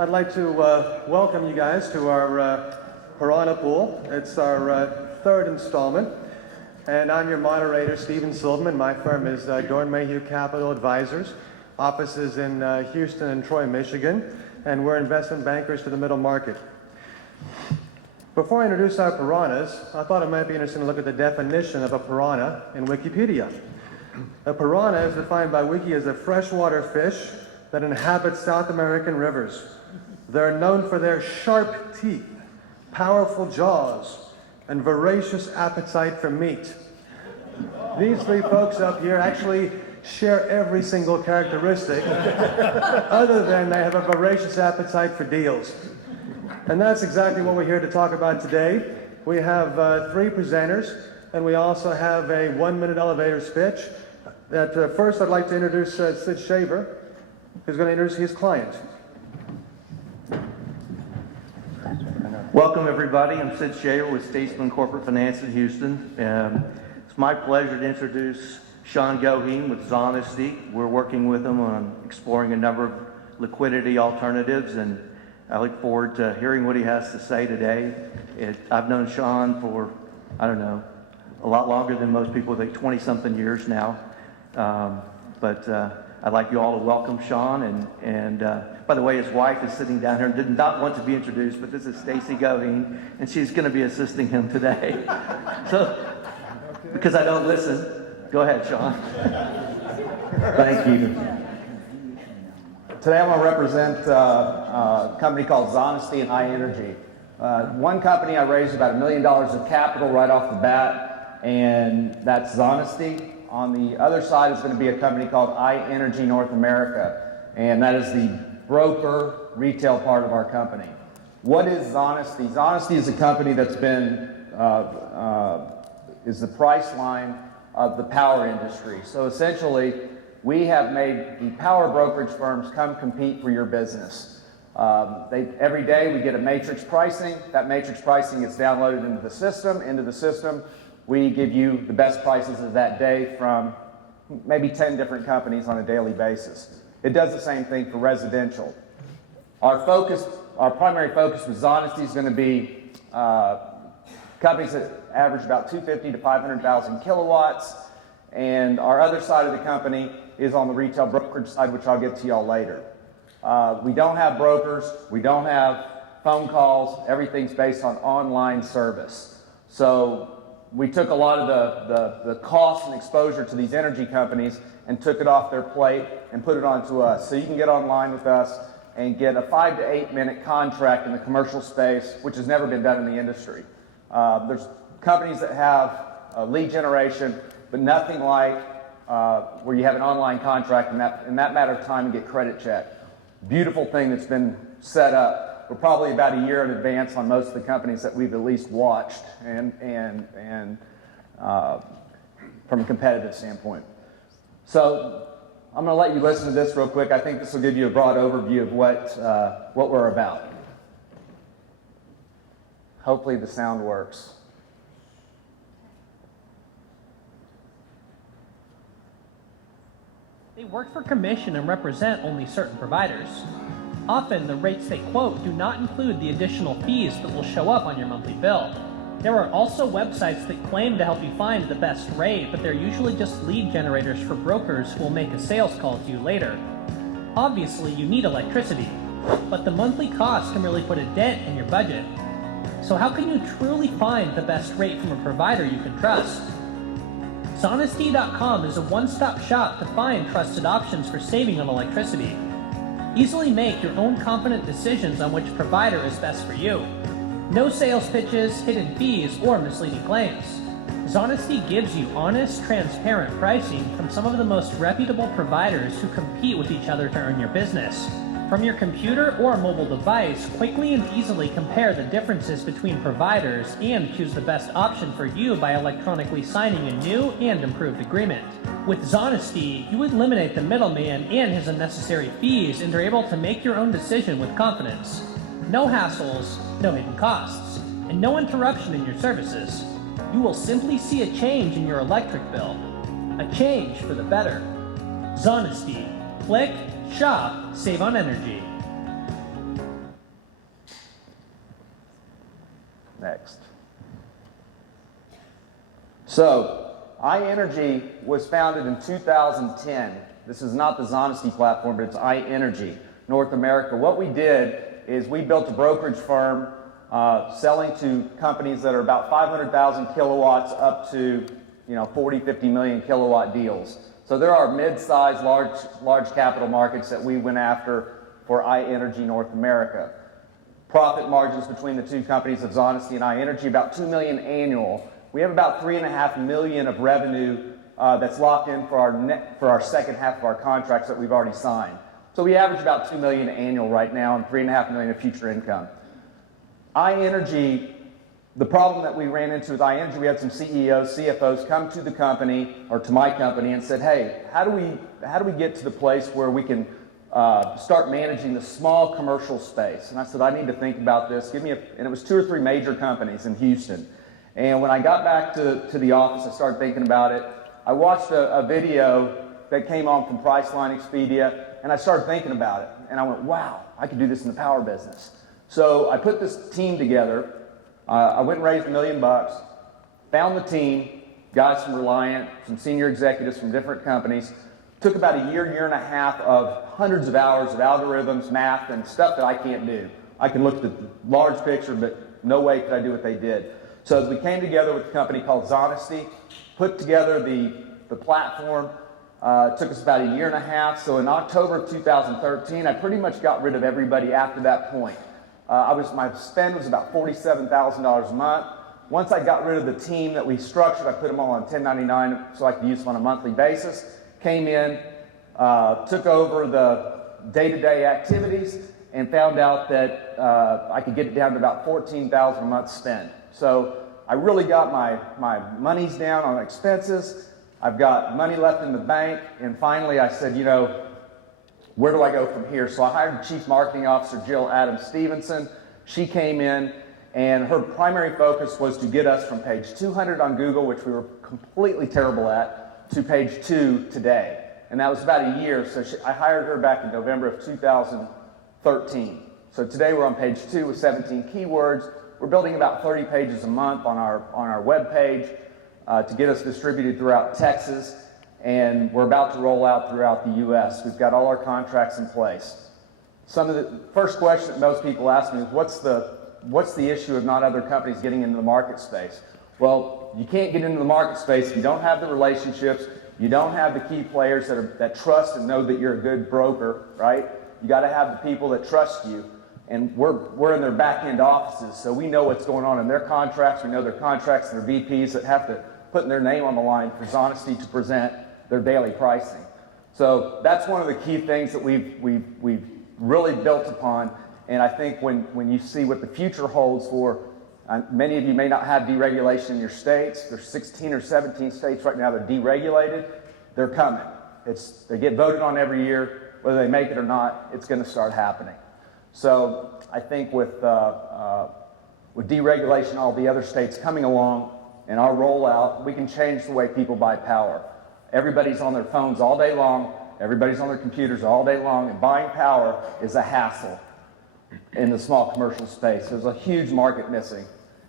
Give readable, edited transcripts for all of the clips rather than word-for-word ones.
I'd like to welcome you guys to our Piranha pool. It's our third installment, and I'm your moderator, Stephen Silverman. My firm is DOEREN MAYHEW Capital Advisors. Offices in Houston and Troy, Michigan, and we're investment bankers to the middle market. Before I introduce our piranhas, I thought it might be interesting to look at the definition of a piranha in Wikipedia. A piranha is defined by Wiki as a freshwater fish that inhabits South American rivers. They're known for their sharp teeth, powerful jaws, and voracious appetite for meat. These three folks up here actually share every single characteristic, other than they have a voracious appetite for deals. And that's exactly what we're here to talk about today. We have three presenters, and we also have a 1-minute elevator speech. First, I'd like to introduce Sid Shaver, who's going to introduce his client. Welcome, everybody. I'm Sid Shaver with Statesman Corporate Finance in Houston. It's my pleasure to introduce Sean Goheen with Zonesty. We're working with him on exploring a number of liquidity alternatives, and I look forward to hearing what he has to say today. I've known Sean for, I don't know, a lot longer than most people, like 20-something years now. But I'd like you all to welcome Sean. And by the way, his wife is sitting down here and did not want to be introduced, but this is Stacy Goheen, and she's going to be assisting him today. So, because I don't listen, go ahead, Sean. Thank you. Today I'm going to represent a company called Zonesty and iEnergy. One company I raised about $1 million of capital right off the bat, and that's Zonesty. On the other side is going to be a company called iEnergy North America, and that is the broker retail part of our company. What is Zonesty? Zonesty is a company that's been, is the price line of the power industry. So essentially, we have made the power brokerage firms come compete for your business. Every day we get a matrix pricing. That matrix pricing gets downloaded into the system. We give you the best prices of that day from maybe 10 different companies on a daily basis. It does the same thing for residential. Our primary focus with Zonesty is going to be companies that average about 250 to 500,000 kilowatts. And our other side of the company is on the retail brokerage side, which I'll get to y'all later. We don't have brokers. We don't have phone calls. Everything's based on online service. So we took a lot of the cost and exposure to these energy companies and took it off their plate and put it onto us. So you can get online with us and get a 5 to 8 minute contract in the commercial space, which has never been done in the industry. There's companies that have lead generation, but nothing like where you have an online contract in that matter of time and get credit check. Beautiful thing that's been set up. We're probably about a year in advance on most of the companies that we've at least watched and from a competitive standpoint. So I'm going to let you listen to this real quick. I think this will give you a broad overview of what we're about. Hopefully the sound works. They work for commission and represent only certain providers. Often, the rates they quote do not include the additional fees that will show up on your monthly bill. There are also websites that claim to help you find the best rate, but they're usually just lead generators for brokers who will make a sales call to you later. Obviously, you need electricity, but the monthly cost can really put a dent in your budget. So how can you truly find the best rate from a provider you can trust? Zonesty.com is a one-stop shop to find trusted options for saving on electricity. Easily make your own confident decisions on which provider is best for you. No sales pitches, hidden fees, or misleading claims. Zonesty gives you honest, transparent pricing from some of the most reputable providers who compete with each other to earn your business. From your computer or mobile device, quickly and easily compare the differences between providers and choose the best option for you by electronically signing a new and improved agreement. With Zonesty, you eliminate the middleman and his unnecessary fees and are able to make your own decision with confidence. No hassles, no hidden costs, and no interruption in your services. You will simply see a change in your electric bill. A change for the better. Zonesty. Click, shop, save on energy. Next. So, iEnergy was founded in 2010. This is not the Zonesty platform, but it's iEnergy North America. What we did is we built a brokerage firm selling to companies that are about 500,000 kilowatts up to 40, 50 million kilowatt deals. So there are mid-sized, large capital markets that we went after for iEnergy North America. Profit margins between the two companies of Zonesty and iEnergy, about $2 million annual. We have about $3.5 million of revenue that's locked in for our second half of our contracts that we've already signed. So we average about $2 million annual right now and $3.5 million of future income. iEnergy, the problem that we ran into with iEnergy, we had some CEOs, CFOs come to the company or to my company and said, hey, how do we get to the place where we can start managing the small commercial space? And I said, I need to think about this. And it was 2 or 3 major companies in Houston. And when I got back to the office, I started thinking about it. I watched a video that came on from Priceline Expedia, and I started thinking about it. And I went, wow, I could do this in the power business. So I put this team together. I went and raised $1 million, found the team, guys from Reliant, some senior executives from different companies. Took about a year and a half of hundreds of hours of algorithms, math, and stuff that I can't do. I can look at the large picture, but no way could I do what they did. So as we came together with a company called Zonesty, put together the platform, took us about a year and a half. So in October of 2013, I pretty much got rid of everybody after that point. My spend was about $47,000 a month. Once I got rid of the team that we structured, I put them all on 1099 so I could use them on a monthly basis. Came in, took over the day-to-day activities, and found out that I could get it down to about $14,000 a month spent. So I really got my monies down on expenses. I've got money left in the bank, and finally I said, where do I go from here? So I hired Chief Marketing Officer Jill Adams Stevenson. She came in, and her primary focus was to get us from page 200 on Google, which we were completely terrible at, to page 2 today. And that was about a year, so I hired her back in November of 2013. So today we're on page 2 with 17 keywords. We're building about 30 pages a month on our web page to get us distributed throughout Texas. And we're about to roll out throughout the U.S. We've got all our contracts in place. Some of the first question that most people ask me is, what's the issue of not other companies getting into the market space? Well, you can't get into the market space if you don't have the relationships, you don't have the key players that trust and know that you're a good broker, right? You got to have the people that trust you. And we're in their back-end offices, so we know what's going on in their contracts. We know their contracts and their VPs that have to put their name on the line for Zonesty to present their daily pricing. So that's one of the key things that we've really built upon. And I think when you see what the future holds for, many of you may not have deregulation in your states. There's 16 or 17 states right now that are deregulated. They're coming. They get voted on every year. Whether they make it or not, it's going to start happening. So I think with deregulation, all the other states coming along, and our rollout, we can change the way people buy power. Everybody's on their phones all day long. Everybody's on their computers all day long, and buying power is a hassle in the small commercial space. There's a huge market missing,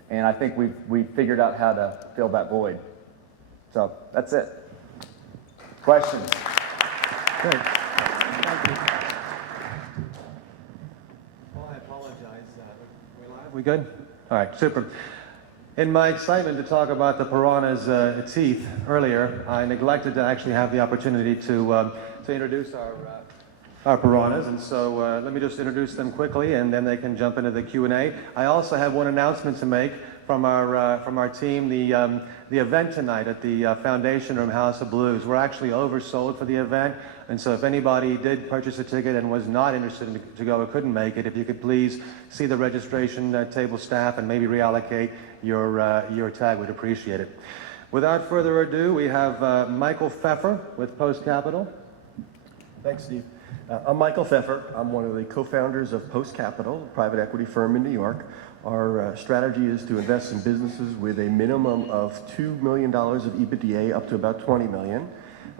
and I think we've figured out how to fill that void. So that's it. Questions? Great. Thank you. Well, I apologize. We good? All right, super. In my excitement to talk about the Piranha's teeth earlier, I neglected to actually have the opportunity to introduce our Piranhas, and so let me just introduce them quickly, and then they can jump into the Q&A. I also have one announcement to make from our team. The event tonight at the Foundation Room House of Blues, we're actually oversold for the event, and so if anybody did purchase a ticket and was not interested to go or couldn't make it, if you could please see the registration table staff and maybe reallocate your tag, we'd appreciate it. Without further ado, we have Michael Pfeffer with Post Capital. Thanks, Steve. I'm Michael Pfeffer. I'm one of the co-founders of Post Capital, a private equity firm in New York. Our strategy is to invest in businesses with a minimum of $2 million of EBITDA up to about $20 million.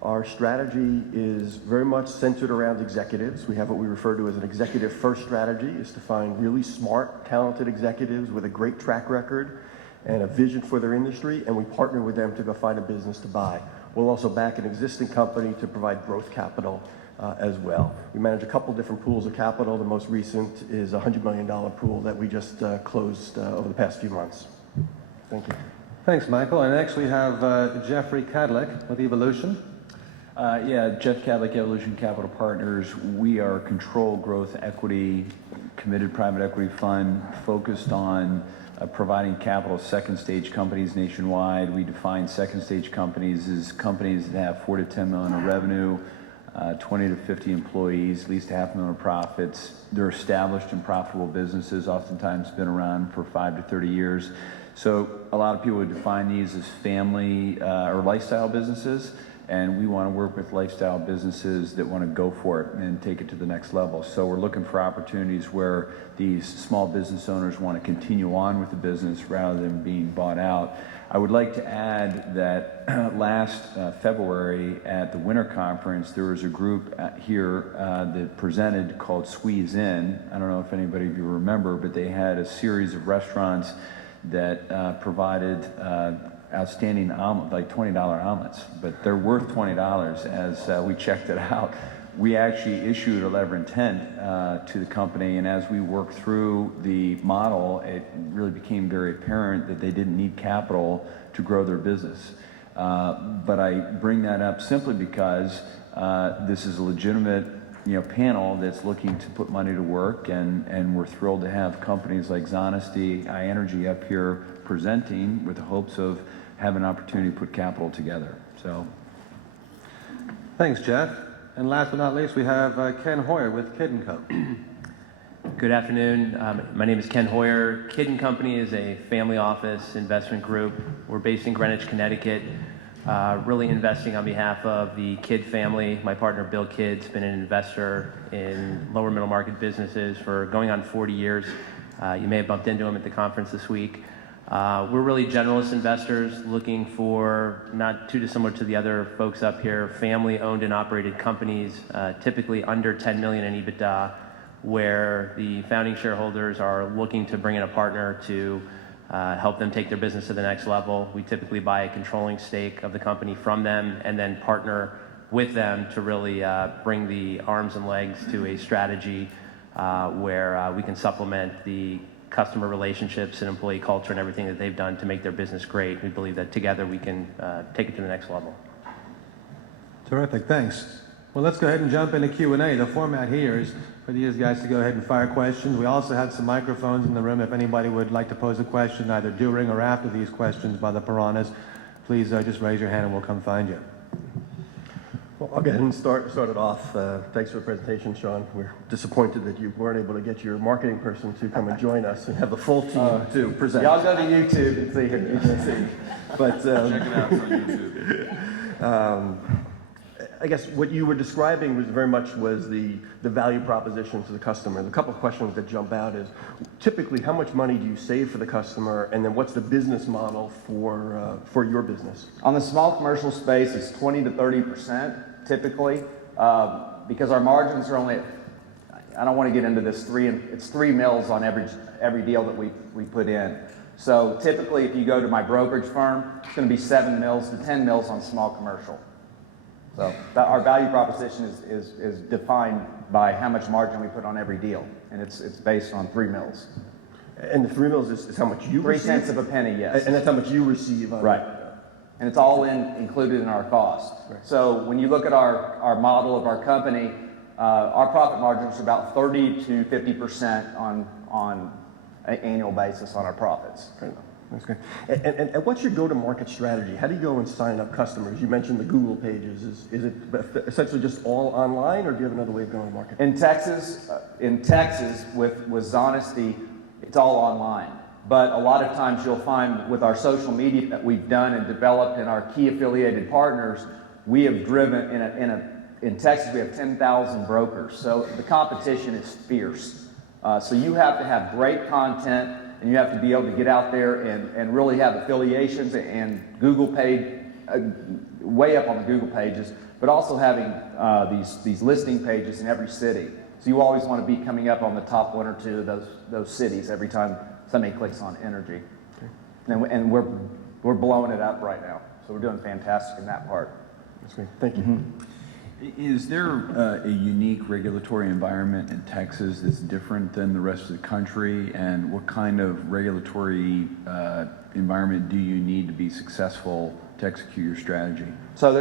Our strategy is very much centered around executives. We have what we refer to as an executive-first strategy, is to find really smart, talented executives with a great track record and a vision for their industry, and we partner with them to go find a business to buy. We'll also back an existing company to provide growth capital as well. We manage a couple different pools of capital. The most recent is a $100 million pool that we just closed over the past few months. Thank you. Thanks, Michael. And next we have Jeffrey Kadlic with Evolution. Yeah, Jeff Kadlic, Evolution Capital Partners. We are a controlled growth equity, committed private equity fund focused on providing capital to second stage companies nationwide. We define second stage companies as companies that have 4 to 10 million of revenue, 20 to 50 employees, at least $500,000 of profits. They're established and profitable businesses, oftentimes been around for 5 to 30 years. So a lot of people would define these as family or lifestyle businesses, and we want to work with lifestyle businesses that want to go for it and take it to the next level. So we're looking for opportunities where these small business owners want to continue on with the business rather than being bought out. I would like to add that last February at the Winter Conference, there was a group here that presented called Squeeze In. I don't know if anybody of you remember, but they had a series of restaurants that provided outstanding omelet, like $20 omelets, but they're worth $20 as we checked it out. We actually issued a letter of intent to the company, and as we worked through the model, it really became very apparent that they didn't need capital to grow their business. But I bring that up simply because this is a legitimate panel that's looking to put money to work, and we're thrilled to have companies like Zonesty, iEnergy up here presenting with the hopes of having an opportunity to put capital together. So, Thanks, Jeff. And last but not least, we have Ken Heuer with Kid & Co. Good afternoon. My name is Ken Heuer. Kid & Company is a family office investment group. We're based in Greenwich, Connecticut, really investing on behalf of the Kidd family. My partner, Bill Kidd's been an investor in lower middle market businesses for going on 40 years. You may have bumped into him at the conference this week. We're really generalist investors looking for, not too dissimilar to the other folks up here, family-owned and operated companies, typically under 10 million in EBITDA, where the founding shareholders are looking to bring in a partner to help them take their business to the next level. We typically buy a controlling stake of the company from them and then partner with them to really bring the arms and legs to a strategy where we can supplement the customer relationships and employee culture and everything that they've done to make their business great. We believe that together we can take it to the next level. Terrific, thanks. Well, let's go ahead and jump into Q&A. The format here is for these guys to go ahead and fire questions. We also have some microphones in the room. If anybody would like to pose a question either during or after these questions by the Piranhas, please just raise your hand and we'll come find you. Well, I'll go ahead and start it off. Thanks for the presentation, Sean. We're disappointed that you weren't able to get your marketing person to come and join us and have the full team to present. Y'all go to YouTube and see here. You can see. But check it out on YouTube. I guess what you were describing was very much the value proposition to the customer. And a couple of questions that jump out is, typically, how much money do you save for the customer, and then what's the business model for your business? On the small commercial space, it's 20 to 30% typically, because our margins are only, I don't want to get into this, it's 3 mils on every deal that we put in. So typically, if you go to my brokerage firm, it's going to be 7 mils to 10 mils on small commercial. So our value proposition is defined by how much margin we put on every deal, and it's based on 3 mils. And the 3 mils is how much you 3 receive? cents of a penny, yes. And that's how much you receive on Right. And it's all included in our cost. Right. So when you look at our model of our company, our profit margins are about 30 to 50% on an annual basis on our profits. Right. That's great. And what's your go-to-market strategy? How do you go and sign up customers? You mentioned the Google pages. Is it essentially just all online, or do you have another way of going to market? In Texas, with Zonesty, it's all online. But a lot of times you'll find with our social media that we've done and developed and our key affiliated partners, we have driven in Texas we have 10,000 brokers. So the competition is fierce. So you have to have great content, and you have to be able to get out there and really have affiliations and Google paid way up on the Google pages, but also having these listing pages in every city. So you always want to be coming up on the top one or two of those cities every time somebody clicks on energy. And we're blowing it up right now. So we're doing fantastic in that part. That's great. Thank you. Is there a unique regulatory environment in Texas that's different than the rest of the country? And what kind of regulatory environment do you need to be successful to execute your strategy? So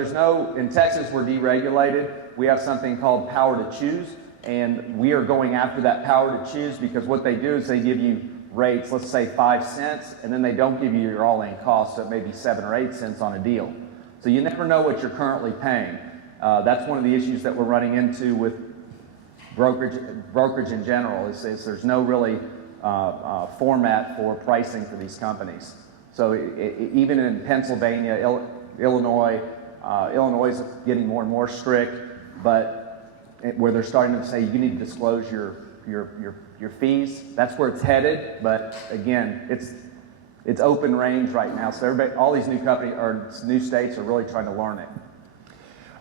in Texas, we're deregulated. We have something called power to choose, and we are going after that power to choose because what they do is they give you rates, let's say 5 cents, and then they don't give you your all-in cost, so it may be 7 or 8 cents on a deal. So you never know what you're currently paying. That's one of the issues that we're running into with brokerage in general, is there's no really format for pricing for these companies. So even in Pennsylvania, Illinois is getting more and more strict, but where they're starting to say you need to disclose your fees. That's where it's headed, but again, it's open range right now. So all these new companies or new states are really trying to learn it.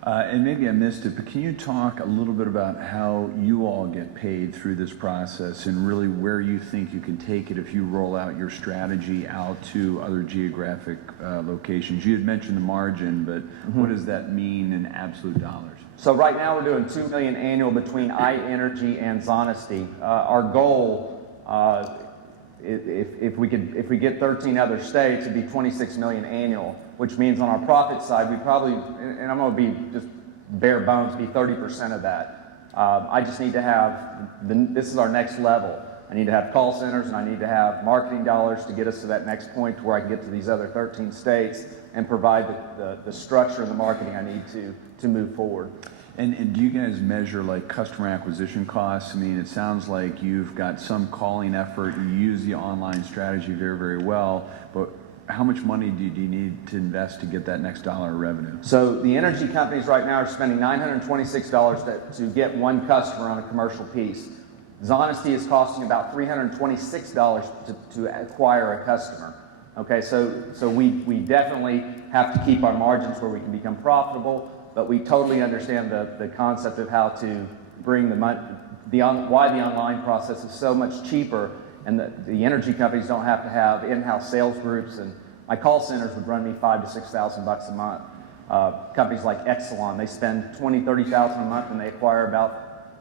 And maybe I missed it, but can you talk a little bit about how you all get paid through this process and really where you think you can take it if you roll out your strategy out to other geographic locations? You had mentioned the margin, but what does that mean in absolute dollars? So right now we're doing $2 million annual between iEnergy and Zonesty. Our goal, if we get 13 other states, it'd be $26 million annual, which means on our profit side, we probably, and I'm going to be just bare bones, be 30% of that. I just need to have, this is our next level. I need to have call centers and I need to have marketing dollars to get us to that next point to where I can get to these other 13 states and provide the structure and the marketing I need to move forward. And do you guys measure like customer acquisition costs? I mean, it sounds like you've got some calling effort. You use the online strategy very, very well, but how much money do you need to invest to get that next dollar of revenue? So the energy companies right now are spending $926 to get one customer on a commercial piece. Zonesty is costing about $326 to acquire a customer. Okay, so we definitely have to keep our margins where we can become profitable, but we totally understand the concept of how to bring why the online process is so much cheaper, and the energy companies don't have to have in-house sales groups, and my call centers would run me $5,000 to $6,000 a month. Companies like Exelon, they spend $20,000 to $30,000 a month, and they acquire about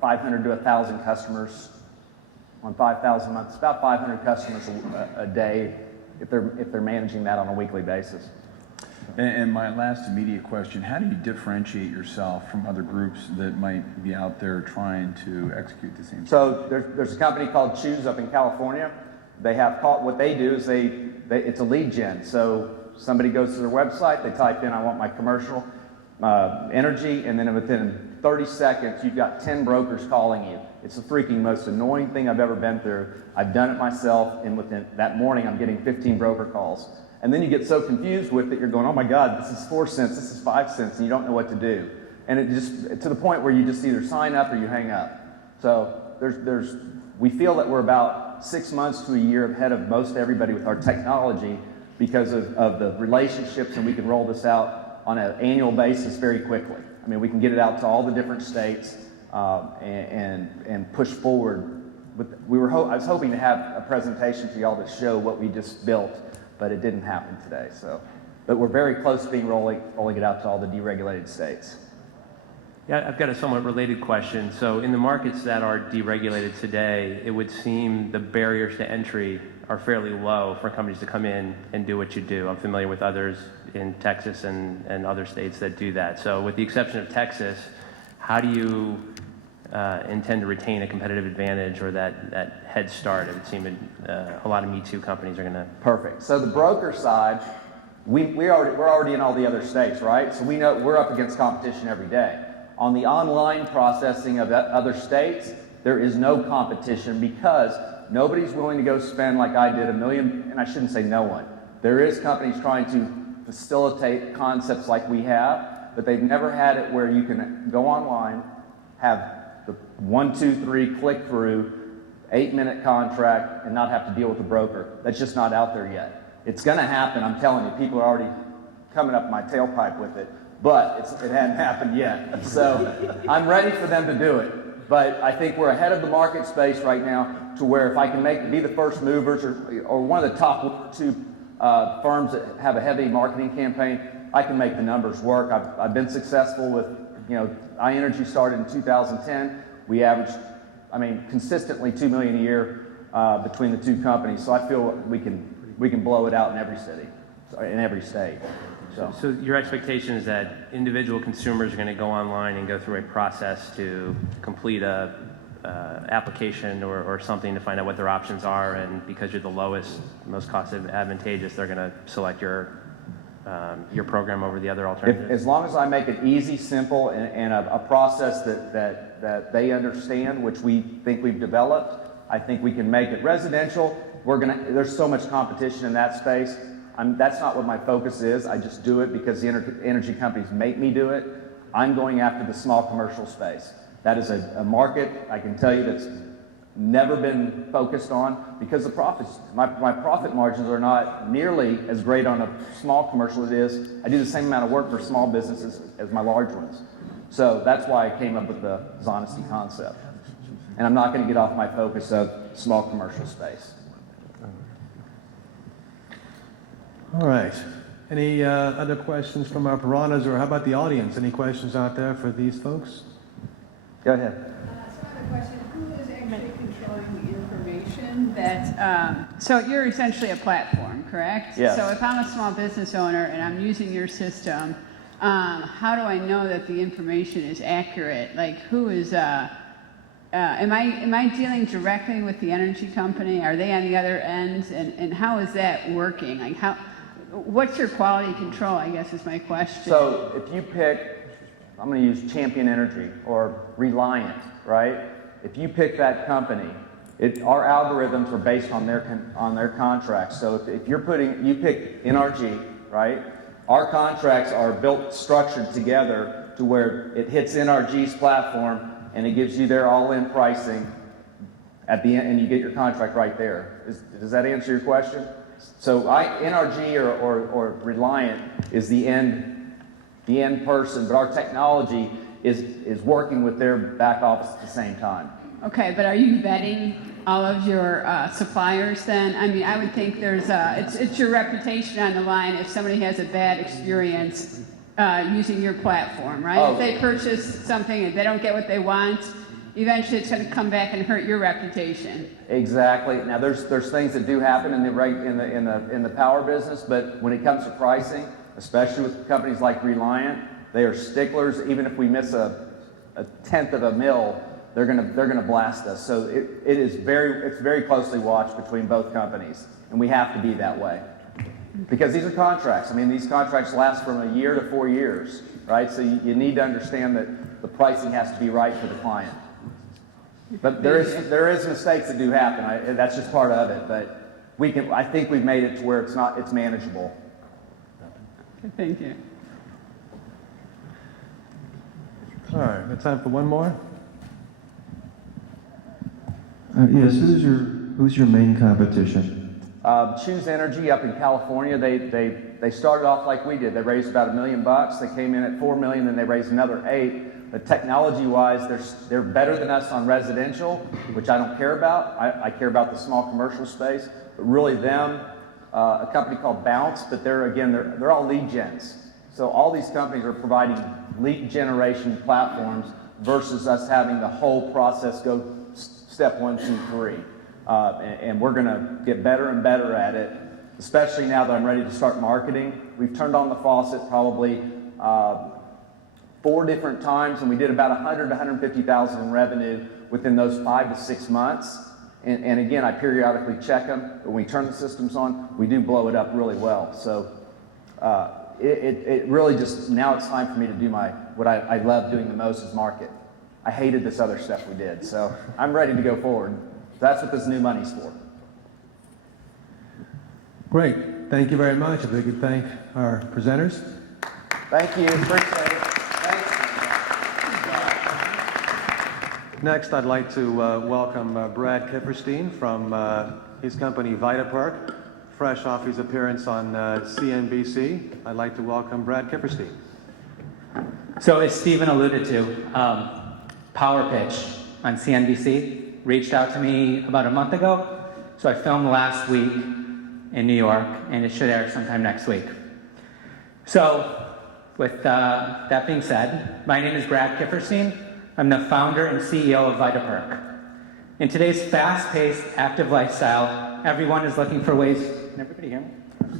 500 to 1,000 customers on 5,000 a month. It's about 500 customers a day if they're managing that on a weekly basis. And my last immediate question, how do you differentiate yourself from other groups that might be out there trying to execute the same? So there's a company called Choose up in California. They have what they do is it's a lead gen. So somebody goes to their website, they type in, I want my commercial energy, and then within 30 seconds, you've got 10 brokers calling you. It's the freaking most annoying thing I've ever been through. I've done it myself, and within that morning, I'm getting 15 broker calls. And then you get so confused with it, you're going, oh my God, this is 4 cents, this is 5 cents, and you don't know what to do. And it just, to the point where you just either sign up or you hang up. So we feel that we're about 6 months to a year ahead of most everybody with our technology because of the relationships, and we can roll this out on an annual basis very quickly. I mean, we can get it out to all the different states and push forward. I was hoping to have a presentation for y'all to show what we just built, but it didn't happen today. But we're very close to being rolling it out to all the deregulated states. Yeah, I've got a somewhat related question. So in the markets that are deregulated today, it would seem the barriers to entry are fairly low for companies to come in and do what you do. I'm familiar with others in Texas and other states that do that. So with the exception of Texas, how do you intend to retain a competitive advantage or that head start? It would seem a lot of Me Too companies are going to... Perfect. So the broker side, we're already in all the other states, right? So we know we're up against competition every day. On the online processing of other states, there is no competition because nobody's willing to go spend, like I did, $1 million, and I shouldn't say no one. There is companies trying to facilitate concepts like we have, but they've never had it where you can go online, have the 1, 2, 3 click through, 8-minute contract, and not have to deal with a broker. That's just not out there yet. It's going to happen, I'm telling you. People are already coming up my tailpipe with it, but it hadn't happened yet. So I'm ready for them to do it. But I think we're ahead of the market space right now to where if I can be the first movers or one of the top 1 or 2 firms that have a heavy marketing campaign, I can make the numbers work. I've been successful with, iEnergy started in 2010. We averaged, consistently $2 million a year between the 2 companies. So I feel we can blow it out in every city, in every state. So your expectation is that individual consumers are going to go online and go through a process to complete a application or something to find out what their options are, and because you're the lowest, most cost advantageous, they're going to select your program over the other alternatives? As long as I make it easy, simple, and a process that they understand, which we think we've developed, I think we can make it. Residential, there's so much competition in that space. That's not what my focus is. I just do it because the energy companies make me do it. I'm going after the small commercial space. That is a market, I can tell you, that's never been focused on because the profits, my profit margins are not nearly as great on a small commercial as it is. I do the same amount of work for small businesses as my large ones. So that's why I came up with the honesty concept. And I'm not going to get off my focus of small commercial space. All right. Any other questions from our piranhas, or how about the audience? Any questions out there for these folks? Go ahead. So I have a question. Who is actually controlling the information that, so you're essentially a platform, correct? Yes. So if I'm a small business owner and I'm using your system, how do I know that the information is accurate? Like who is, am I dealing directly with the energy company? Are they on the other end? And how is that working? Like what's your quality control, I guess is my question. So if you pick, I'm going to use Champion Energy or Reliant, right? If you pick that company, our algorithms are based on their contracts. So if you pick NRG, right? Our contracts are structured together to where it hits NRG's platform and it gives you their all-in pricing at the end, and you get your contract right there. Does that answer your question? So NRG or Reliant is the end person, but our technology is working with their back office at the same time. Okay, but are you vetting all of your suppliers then? I mean, I would think it's your reputation on the line if somebody has a bad experience using your platform, right? Oh. If they purchase something and they don't get what they want, eventually it's going to come back and hurt your reputation. Exactly. Now there's things that do happen in the power business, but when it comes to pricing, especially with companies like Reliant, they are sticklers. Even if we miss a tenth of a mil, they're gonna blast us. So it's very closely watched between both companies, and we have to be that way because these are contracts. I mean, these contracts last from a year to 4 years, right? So you need to understand that the pricing has to be right for the client. But there is mistakes that do happen. That's just part of it. But I think we've made it to where it's manageable. Thank you. All right, got time for one more? Yes, who's your main competition? Choose Energy up in California. They started off like we did. They raised about $1 million. They came in at $4 million, then they raised another $8 million. But technology-wise, they're better than us on residential, which I don't care about. I care about the small commercial space. But really them, a company called Bounce, but they're all lead gens. So all these companies are providing lead generation platforms versus us having the whole process go step 1, 2, 3. And we're going to get better and better at it, especially now that I'm ready to start marketing. We've turned on the faucet probably 4 different times, and we did about $100,000 to $150,000 in revenue within those 5 to 6 months. And again, I periodically check them. When we turn the systems on, we do blow it up really well. So it really just, now it's time for me to do what I love doing the most is market. I hated this other stuff we did, so I'm ready to go forward. That's what this new money's for. Great. Thank you very much. If we could thank our presenters. Thank you. Appreciate it. Next, I'd like to welcome Brad Kipperstein from his company VitaPark fresh off his appearance on CNBC, I'd like to welcome Brad Kipperstein. So as Stephen alluded to, Power Pitch on CNBC reached out to me about a month ago. So I filmed last week in New York, and it should air sometime next week. So with that being said, my name is Brad Kipperstein. I'm the founder and CEO of VitaPerk. In today's fast-paced, active lifestyle, everyone is looking for ways. Can everybody hear me?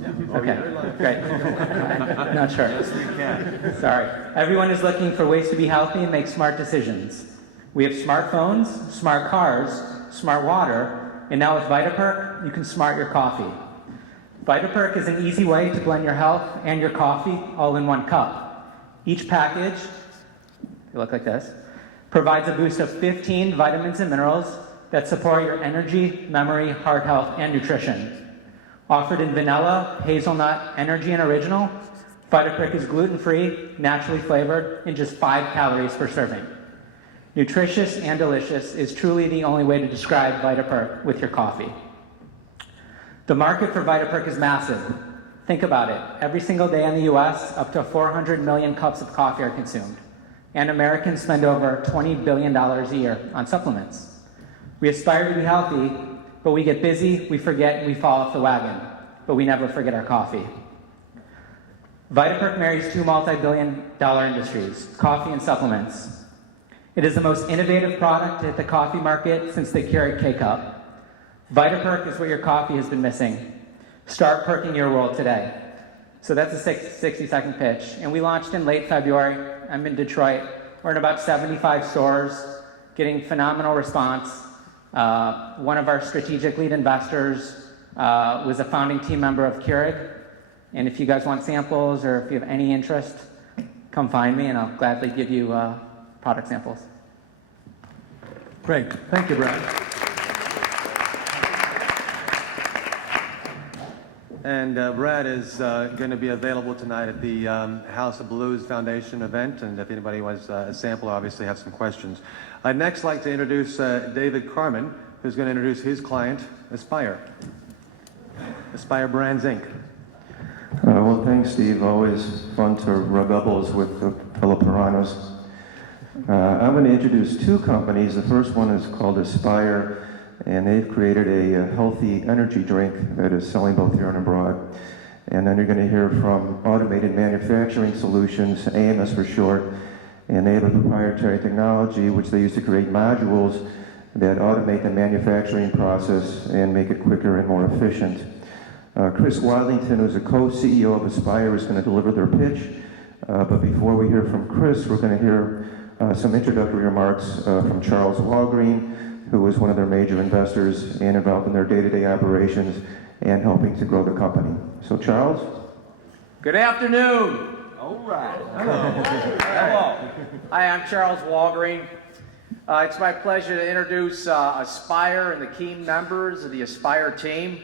Yeah. Okay, great. Not sure. Yes, we can. Sorry. Everyone is looking for ways to be healthy and make smart decisions. We have smartphones, smart cars, smart water, and now with VitaPerk, you can smart your coffee. VitaPerk is an easy way to blend your health and your coffee all in one cup. Each package, they look like this, provides a boost of 15 vitamins and minerals that support your energy, memory, heart health, and nutrition. Offered in vanilla, hazelnut, energy, and original, VitaPerk is gluten-free, naturally flavored, and just 5 calories per serving. Nutritious and delicious is truly the only way to describe VitaPerk with your coffee. The market for VitaPerk is massive. Think about it. Every single day in the US, up to 400 million cups of coffee are consumed. And Americans spend over $20 billion a year on supplements. We aspire to be healthy, but we get busy, we forget, and we fall off the wagon. But we never forget our coffee. VitaPerk marries 2 multi-billion-dollar industries, coffee and supplements. It is the most innovative product to hit the coffee market since the Keurig K-Cup. VitaPerk is what your coffee has been missing. Start perking your world today. So that's a 60-second pitch. And we launched in late February. I'm in Detroit. We're in about 75 stores, getting phenomenal response. One of our strategic lead investors was a founding team member of Keurig. And if you guys want samples or if you have any interest, come find me and I'll gladly give you product samples. Great. Thank you, Brad. And Brad is going to be available tonight at the House of Blues Foundation event, and if anybody wants a sample, obviously have some questions. I'd next like to introduce David Carmen, who's going to introduce his client, Aspire. Aspire Brands, Inc. Well, thanks, Steve. Always fun to rub elbows with the fellow piranhas. I'm going to introduce 2 companies. The first one is called Aspire, and they've created a healthy energy drink that is selling both here and abroad. And then you're going to hear from Automated Manufacturing Solutions, AMS for short, and they have a proprietary technology which they use to create modules that automate the manufacturing process and make it quicker and more efficient. Chris Wadlington, who's a co-CEO of Aspire, is going to deliver their pitch. But before we hear from Chris, we're going to hear some introductory remarks from Charles Walgreen, who was one of their major investors and involved in their day-to-day operations and helping to grow the company. So, Charles? Good afternoon. All right. Hello. Hello. Hi, I'm Charles Walgreen. It's my pleasure to introduce Aspire and the key members of the Aspire team.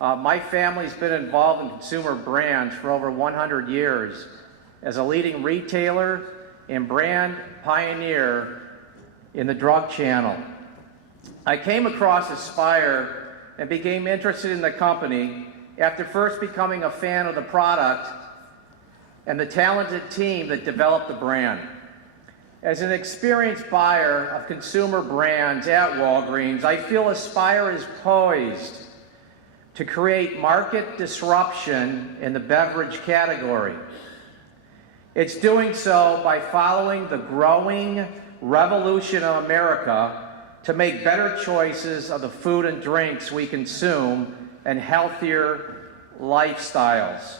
My family's been involved in consumer brands for over 100 years as a leading retailer and brand pioneer in the drug channel. I came across Aspire and became interested in the company after first becoming a fan of the product and the talented team that developed the brand. As an experienced buyer of consumer brands at Walgreens, I feel Aspire is poised to create market disruption in the beverage category. It's doing so by following the growing revolution of America to make better choices of the food and drinks we consume and healthier lifestyles.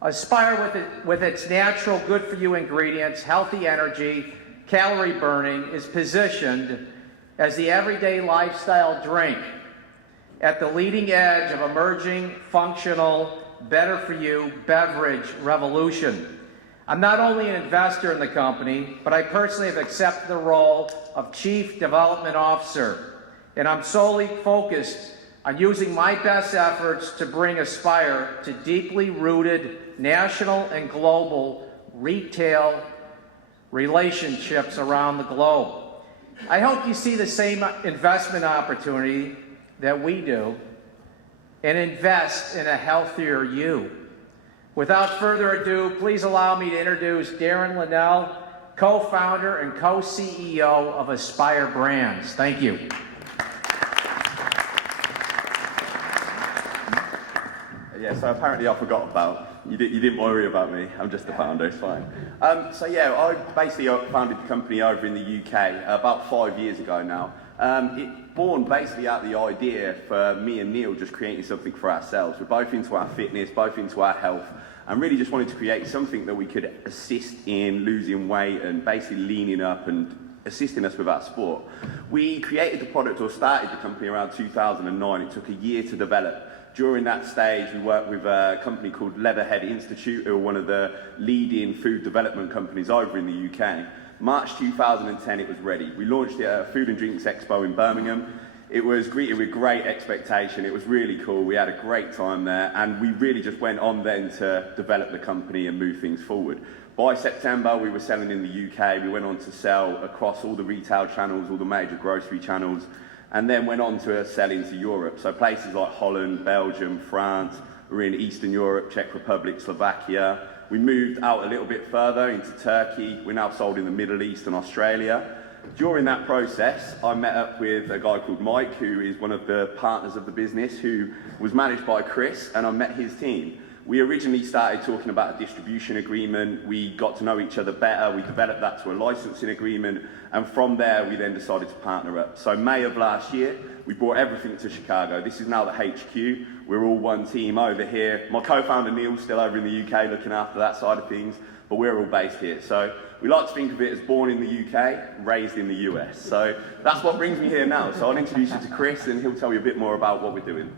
Aspire, with its natural good-for-you ingredients, healthy energy, calorie burning, is positioned as the everyday lifestyle drink at the leading edge of emerging, functional, better-for-you beverage revolution. I'm not only an investor in the company, but I personally have accepted the role of Chief Development Officer, and I'm solely focused on using my best efforts to bring Aspire to deeply rooted national and global retail relationships around the globe. I hope you see the same investment opportunity that we do and invest in a healthier you. Without further ado, please allow me to introduce Darren Linnell, co-founder and co-CEO of Aspire Brands. Thank you. Yeah, so apparently I forgot about, you didn't worry about me, I'm just the founder, it's fine. So yeah, I basically founded the company over in the UK about 5 years ago now. It born basically out of the idea for me and Neil just creating something for ourselves. We're both into our fitness, both into our health, and really just wanted to create something that we could assist in losing weight and basically leaning up and assisting us with our sport. We created the product, or started the company, around 2009. It took a year to develop. During that stage, we worked with a company called Leatherhead Institute, who are one of the leading food development companies over in the UK. March 2010, it was ready. We launched it at a Food and Drinks Expo in Birmingham. It was greeted with great expectation. It was really cool. We had a great time there, and we really just went on then to develop the company and move things forward. By September, we were selling in the UK. We went on to sell across all the retail channels, all the major grocery channels, and then went on to sell into Europe. So places like Holland, Belgium, France, we're in Eastern Europe, Czech Republic, Slovakia. We moved out a little bit further into Turkey. We're now sold in the Middle East and Australia. During that process, I met up with a guy called Mike, who is one of the partners of the business, who was managed by Chris, and I met his team. We originally started talking about a distribution agreement. We got to know each other better. We developed that to a licensing agreement. And from there, we then decided to partner up. So May of last year, we brought everything to Chicago. This is now the HQ. We're all one team over here. My co-founder Neil's still over in the UK looking after that side of things, but we're all based here. So we like to think of it as born in the UK, raised in the US. So that's what brings me here now. So I'll introduce you to Chris, and he'll tell you a bit more about what we're doing.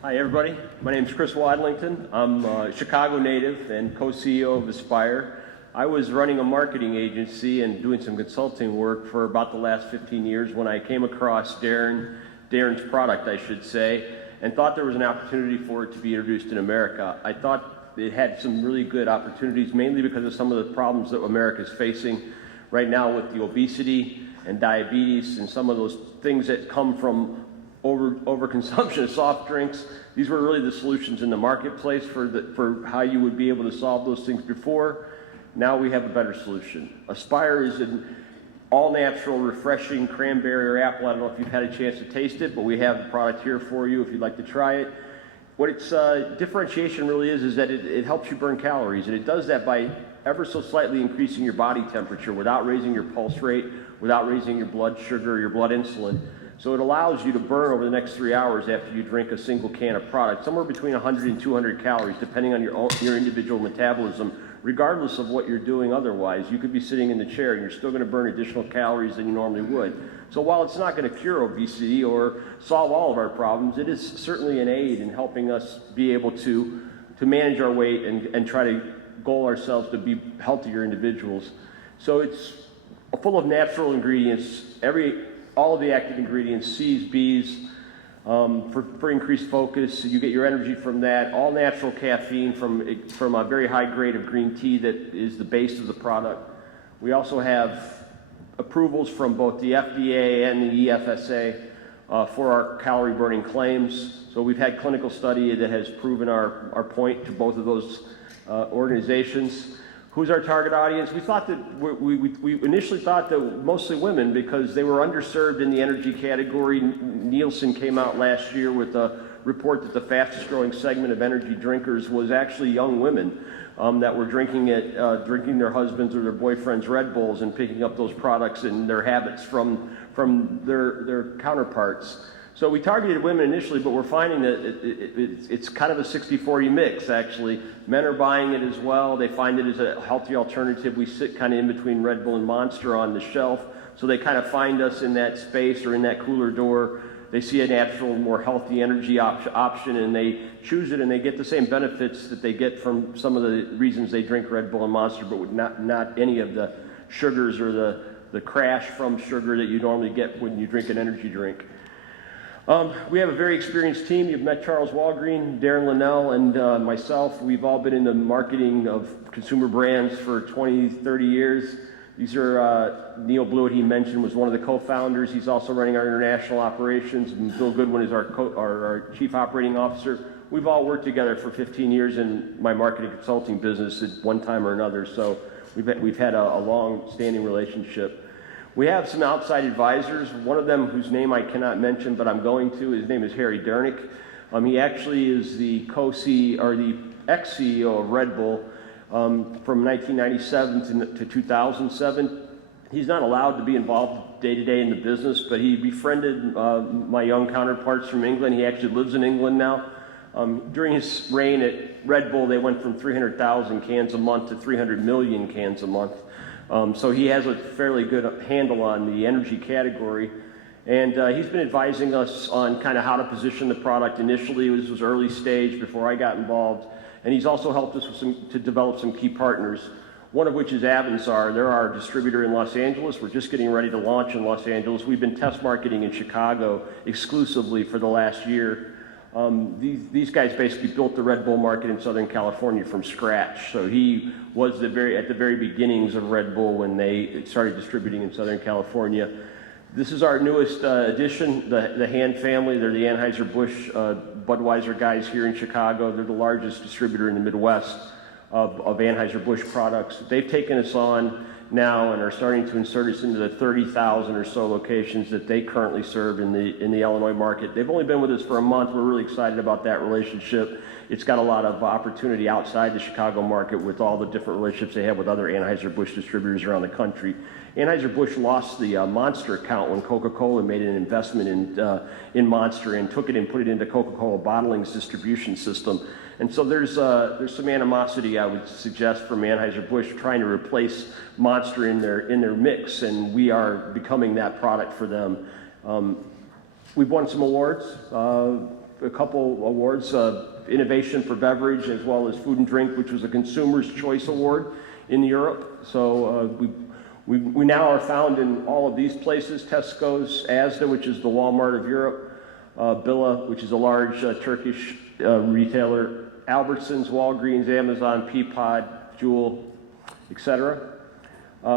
Hi everybody, my name is Chris Wadlington. I'm a Chicago native and co-CEO of Aspire. I was running a marketing agency and doing some consulting work for about the last 15 years when I came across Darren's product, I should say, and thought there was an opportunity for it to be introduced in America. I thought it had some really good opportunities, mainly because of some of the problems that America is facing right now with the obesity and diabetes and some of those things that come from overconsumption of soft drinks. These were really the solutions in the marketplace for how you would be able to solve those things before. Now we have a better solution. Aspire is an all-natural, refreshing cranberry or apple. I don't know if you've had a chance to taste it, but we have the product here for you if you'd like to try it. What its differentiation really is that it helps you burn calories, and it does that by ever so slightly increasing your body temperature without raising your pulse rate, without raising your blood sugar, your blood insulin. So it allows you to burn over the next 3 hours after you drink a single can of product, somewhere between 100 and 200 calories, depending on your individual metabolism, regardless of what you're doing otherwise. You could be sitting in the chair and you're still going to burn additional calories than you normally would. So while it's not going to cure obesity or solve all of our problems, it is certainly an aid in helping us be able to manage our weight and try to goal ourselves to be healthier individuals. So it's full of natural ingredients. All of the active ingredients, C's, B's, for increased focus. You get your energy from that. All natural caffeine from a very high grade of green tea that is the base of the product. We also have approvals from both the FDA and the EFSA for our calorie burning claims. So we've had clinical study that has proven our point to both of those organizations. Who's our target audience? We thought that we initially thought that mostly women, because they were underserved in the energy category. Nielsen came out last year with a report that the fastest growing segment of energy drinkers was actually young women that were drinking their husbands or their boyfriends' Red Bulls and picking up those products and their habits from their counterparts. So we targeted women initially, but we're finding that it's kind of a 60-40 mix, actually. Men are buying it as well. They find it as a healthy alternative. We sit kind of in between Red Bull and Monster on the shelf, so they kind of find us in that space or in that cooler door. They see a natural, more healthy energy option, and they choose it, and they get the same benefits that they get from some of the reasons they drink Red Bull and Monster, but with not any of the sugars or the crash from sugar that you normally get when you drink an energy drink. We have a very experienced team. You've met Charles Walgreen, Darren Linnell, and myself. We've all been in the marketing of consumer brands for 20, 30 years. These are Neil Blewett, he mentioned, was one of the co-founders. He's also running our international operations. And Bill Goodwin is our chief operating officer. We've all worked together for 15 years in my marketing consulting business at one time or another. So we've had a long-standing relationship. We have some outside advisors. One of them, whose name I cannot mention, but I'm going to, his name is Harry Dernick. He actually is the co-CEO or the ex-CEO of Red Bull from 1997 to 2007. He's not allowed to be involved day to day in the business, but he befriended my young counterparts from England. He actually lives in England now. During his reign at Red Bull, they went from 300,000 cans a month to 300 million cans a month. So he has a fairly good handle on the energy category. And he's been advising us on kind of how to position the product. Initially, it was early stage before I got involved. And he's also helped us with to develop some key partners, one of which is Avanzar. They're our distributor in Los Angeles. We're just getting ready to launch in Los Angeles. We've been test marketing in Chicago exclusively for the last year. These guys basically built the Red Bull market in Southern California from scratch. So he was at the very beginnings of Red Bull when they started distributing in Southern California. This is our newest addition, the Hand family. They're the Anheuser-Busch Budweiser guys here in Chicago. They're the largest distributor in the Midwest of Anheuser-Busch products. They've taken us on now and are starting to insert us into the 30,000 or so locations that they currently serve in the Illinois market. They've only been with us for a month. We're really excited about that relationship. It's got a lot of opportunity outside the Chicago market with all the different relationships they have with other Anheuser-Busch distributors around the country. Anheuser-Busch lost the Monster account when Coca-Cola made an investment in Monster and took it and put it into Coca-Cola Bottling's distribution system. And so there's some animosity, I would suggest, from Anheuser-Busch trying to replace Monster in their mix, and we are becoming that product for them. We've won some awards, a couple awards, Innovation for Beverage as well as Food and Drink, which was a Consumer's Choice Award in Europe. So we now are found in all of these places: Tesco's, Asda, which is the Walmart of Europe, Billa, which is a large Turkish retailer, Albertsons, Walgreens, Amazon, Peapod, Jewel, etc.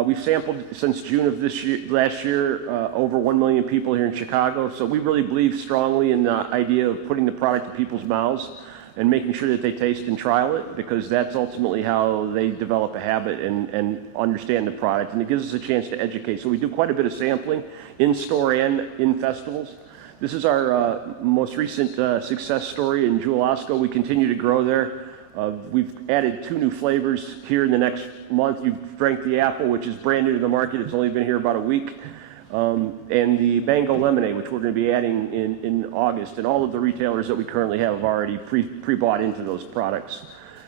We've sampled since June of last year, over 1 million people here in Chicago. So we really believe strongly in the idea of putting the product to people's mouths and making sure that they taste and trial it, because that's ultimately how they develop a habit and understand the product. And it gives us a chance to educate. So we do quite a bit of sampling in store and in festivals. This is our most recent success story in Jewel Osco. We continue to grow there. We've added 2 new flavors here in the next month. You've drank the apple, which is brand new to the market. It's only been here about a week. And the mango lemonade, which we're going to be adding in August. And all of the retailers that we currently have already pre-bought into those products.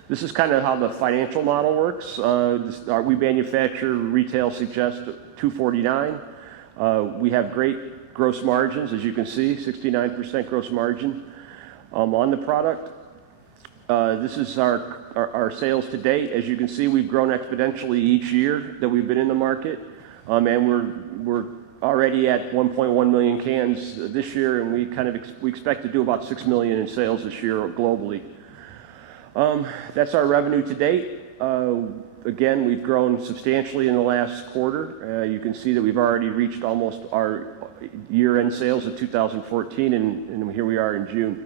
This is kind of how the financial model works. We manufacture, retail suggests $249. We have great gross margins, as you can see, 69% gross margin on the product. This is our sales to date. As you can see, we've grown exponentially each year that we've been in the market. And we're already at 1.1 million cans this year, and we expect to do about 6 million in sales this year globally. That's our revenue to date. Again, we've grown substantially in the last quarter. You can see that we've already reached almost our year-end sales of 2014, and here we are in June.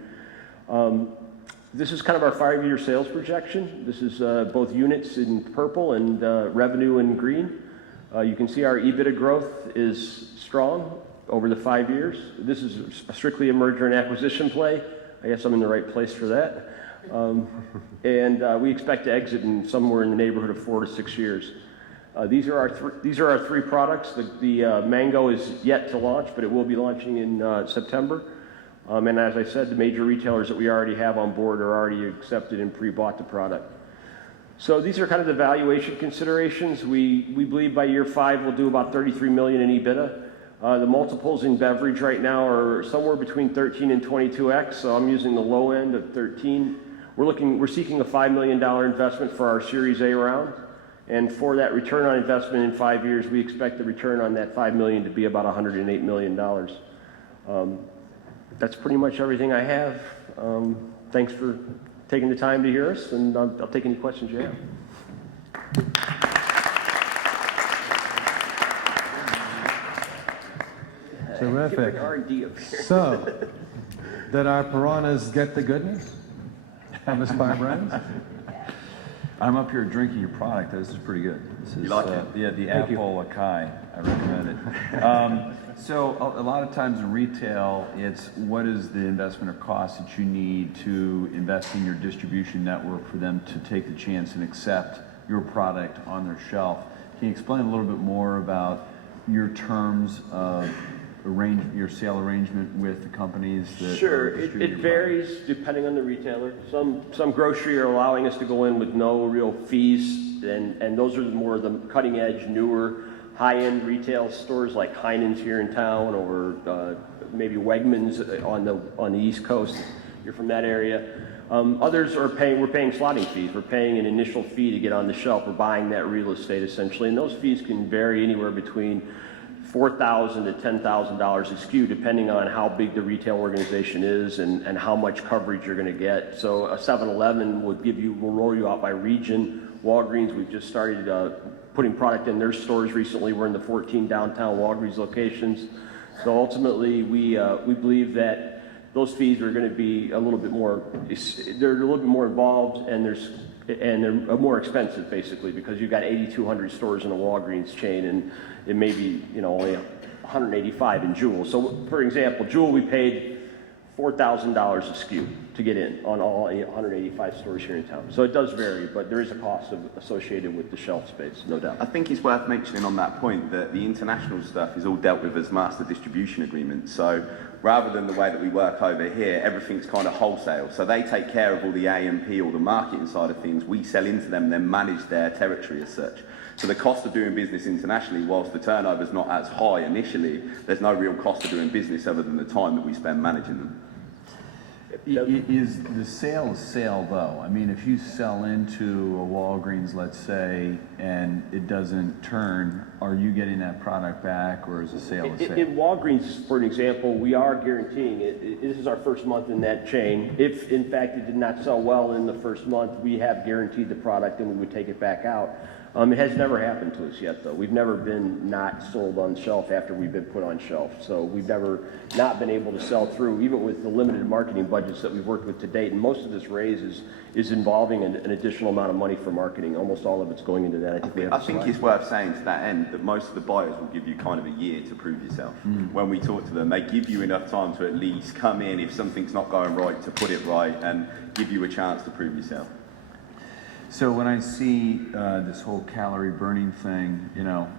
This is kind of our 5-year sales projection. This is both units in purple and revenue in green. You can see our EBITDA growth is strong over the 5 years. This is strictly a merger and acquisition play. I guess I'm in the right place for that. And we expect to exit in somewhere in the neighborhood of 4 to 6 years. These are our 3 products. The mango is yet to launch, but it will be launching in September. And as I said, the major retailers that we already have on board are already accepted and pre-bought the product. So these are kind of the valuation considerations. We believe by year 5 we'll do about 33 million in EBITDA. The multiples in beverage right now are somewhere between 13 and 22x. So I'm using the low end of 13. We're seeking a $5 million investment for our Series A round. And for that return on investment in 5 years, we expect the return on that $5 million to be about $108 million. That's pretty much everything I have. Thanks for taking the time to hear us, and I'll take any questions you have. Terrific. Get R&D up here. So, did our piranhas get the goodness of Aspire Brands? I'm up here drinking your product. This is pretty good. This is, You like it? Yeah, the apple acai. I recommend it. So a lot of times in retail, it's what is the investment or cost that you need to invest in your distribution network for them to take the chance and accept your product on their shelf. Can you explain a little bit more about your terms of your sale arrangement with the companies that Sure, distribute it your varies depending on the retailer. Some grocery are allowing us to go in with no real fees, and those are more of the cutting edge, newer, high-end retail stores like Heinen's here in town, or maybe Wegmans on the East Coast. You're from that area. Others are we're paying slotting fees. We're paying an initial fee to get on the shelf. We're buying that real estate essentially, and those fees can vary anywhere between $4,000 to $10,000 a SKU, depending on how big the retail organization is and how much coverage you're going to get. So a 7-Eleven will roll you out by region. Walgreens, we've just started putting product in their stores recently. We're in the 14 downtown Walgreens locations. So ultimately, we believe that those fees are going to be a little bit more. They're a little bit more involved, and they're more expensive, basically, because you've got 8,200 stores in a Walgreens chain, and it may be only 185 in Jewel. So, for example, Jewel, we paid $4,000 a SKU to get in on all 185 stores here in town. So it does vary, but there is a cost associated with the shelf space, no doubt. I think it's worth mentioning on that point that the international stuff is all dealt with as master distribution agreements. So rather than the way that we work over here, everything's kind of wholesale. So they take care of all the A&P, all the marketing side of things. We sell into them, then manage their territory as such. So the cost of doing business internationally, whilst the turnover's not as high initially, there's no real cost of doing business other than the time that we spend managing them. Is the sale though? I mean, if you sell into a Walgreens, let's say, and it doesn't turn, are you getting that product back, or is a sale a sale? In Walgreens, for an example, we are guaranteeing it. This is our first month in that chain. If, in fact, it did not sell well in the first month, we have guaranteed the product and we would take it back out. It has never happened to us yet, though. We've never been not sold on shelf after we've been put on shelf. So we've never not been able to sell through, even with the limited marketing budgets that we've worked with to date. And most of this raise is involving an additional amount of money for marketing. Almost all of it's going into that. I think it's worth saying to that end that most of the buyers will give you kind of a year to prove yourself. When we talk to them, they give you enough time to at least come in if something's not going right, to put it right and give you a chance to prove yourself. So when I see this whole calorie burning thing,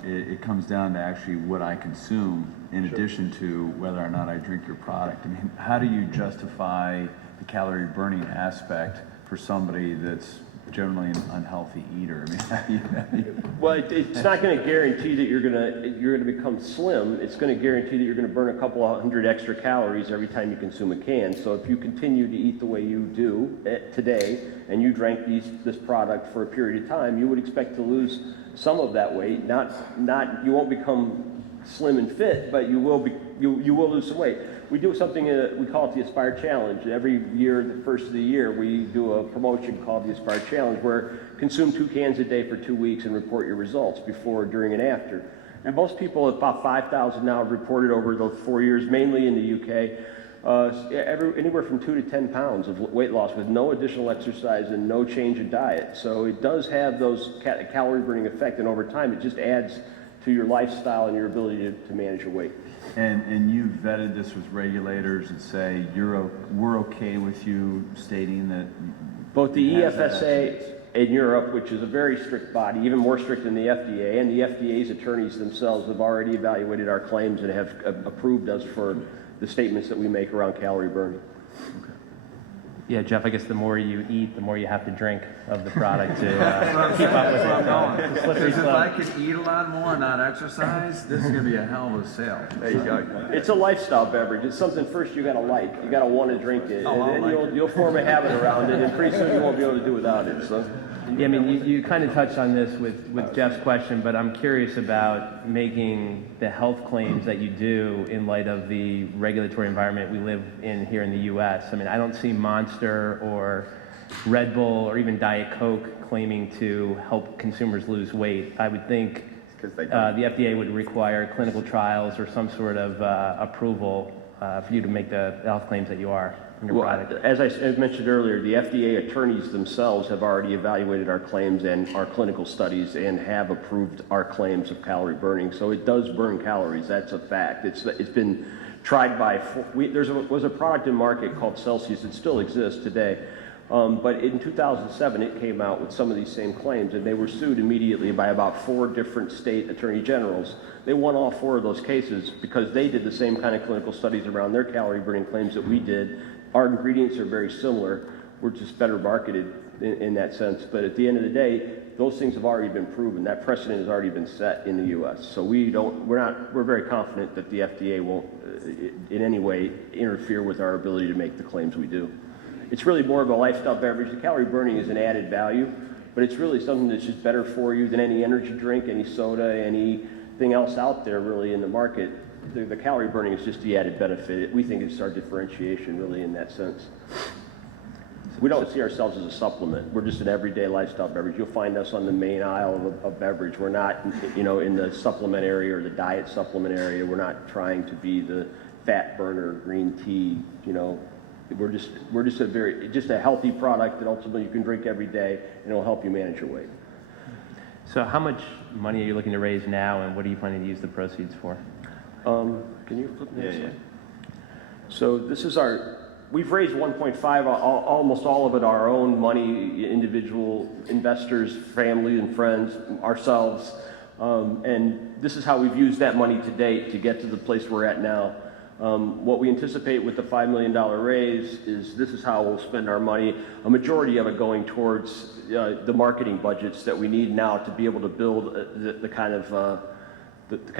it comes down to actually what I consume in addition to whether or not I drink your product. I mean, how do you justify the calorie burning aspect for somebody that's generally an unhealthy eater? I mean, well, it's not going to guarantee that you're going to become slim. It's going to guarantee that you're going to burn a couple of hundred extra calories every time you consume a can. So if you continue to eat the way you do today, and you drank this product for a period of time, you would expect to lose some of that weight. You won't become slim and fit, but you will lose some weight. We do something, we call it the Aspire Challenge. Every year, the first of the year, we do a promotion called the Aspire Challenge, where consume 2 cans a day for 2 weeks and report your results before, during, and after. And most people, about 5,000 now, have reported over the 4 years, mainly in the UK, anywhere from 2 to 10 pounds of weight loss with no additional exercise and no change in diet. So it does have those calorie burning effect, and over time, it just adds to your lifestyle and your ability to manage your weight. And you've vetted this with regulators that say we're okay with you stating that both the EFSA in Europe, which is a very strict body, even more strict than the FDA, and the FDA's attorneys themselves have already evaluated our claims and have approved us for the statements that we make around calorie burning. Yeah, Jeff, I guess the more you eat, the more you have to drink of the product to keep up with it. Because if I could eat a lot more and not exercise, this is going to be a hell of a sale. There you go. It's a lifestyle beverage. It's something first you got to like. You got to want to drink it, and then you'll form a habit around it, and pretty soon you won't be able to do without it. So. Yeah, I mean, you kind of touched on this with Jeff's question, but I'm curious about making the health claims that you do in light of the regulatory environment we live in here in the U.S. I mean, I don't see Monster or Red Bull or even Diet Coke claiming to help consumers lose weight. I would think Because they the FDA would require clinical trials or some sort of approval for you to make the health claims that you are in your product. As I mentioned earlier, the FDA attorneys themselves have already evaluated our claims and our clinical studies and have approved our claims of calorie burning. So it does burn calories. That's a fact. It's been tried by, there was a product in market called Celsius that still exists today. But in 2007, it came out with some of these same claims, and they were sued immediately by about 4 different state attorney generals. They won all 4 of those cases because they did the same kind of clinical studies around their calorie burning claims that we did. Our ingredients are very similar. We're just better marketed in that sense. But at the end of the day, those things have already been proven. That precedent has already been set in the U.S. So we're very confident that the FDA won't in any way interfere with our ability to make the claims we do. It's really more of a lifestyle beverage. The calorie burning is an added value, but it's really something that's just better for you than any energy drink, any soda, anything else out there really in the market. The calorie burning is just the added benefit. We think it's our differentiation really in that sense. We don't see ourselves as a supplement. We're just an everyday lifestyle beverage. You'll find us on the main aisle of beverage. We're not, in the supplement area or the diet supplement area. We're not trying to be the fat burner, green tea, We're just a healthy product that ultimately you can drink every day and it'll help you manage your weight. So how much money are you looking to raise now, and what are you planning to use the proceeds for? Can you flip this? Yeah. So this is we've raised 1.5, almost all of it our own money, individual investors, family and friends, ourselves. And this is how we've used that money to date to get to the place we're at now. What we anticipate with the $5 million raise is this is how we'll spend our money. A majority of it going towards the marketing budgets that we need now to be able to build the kind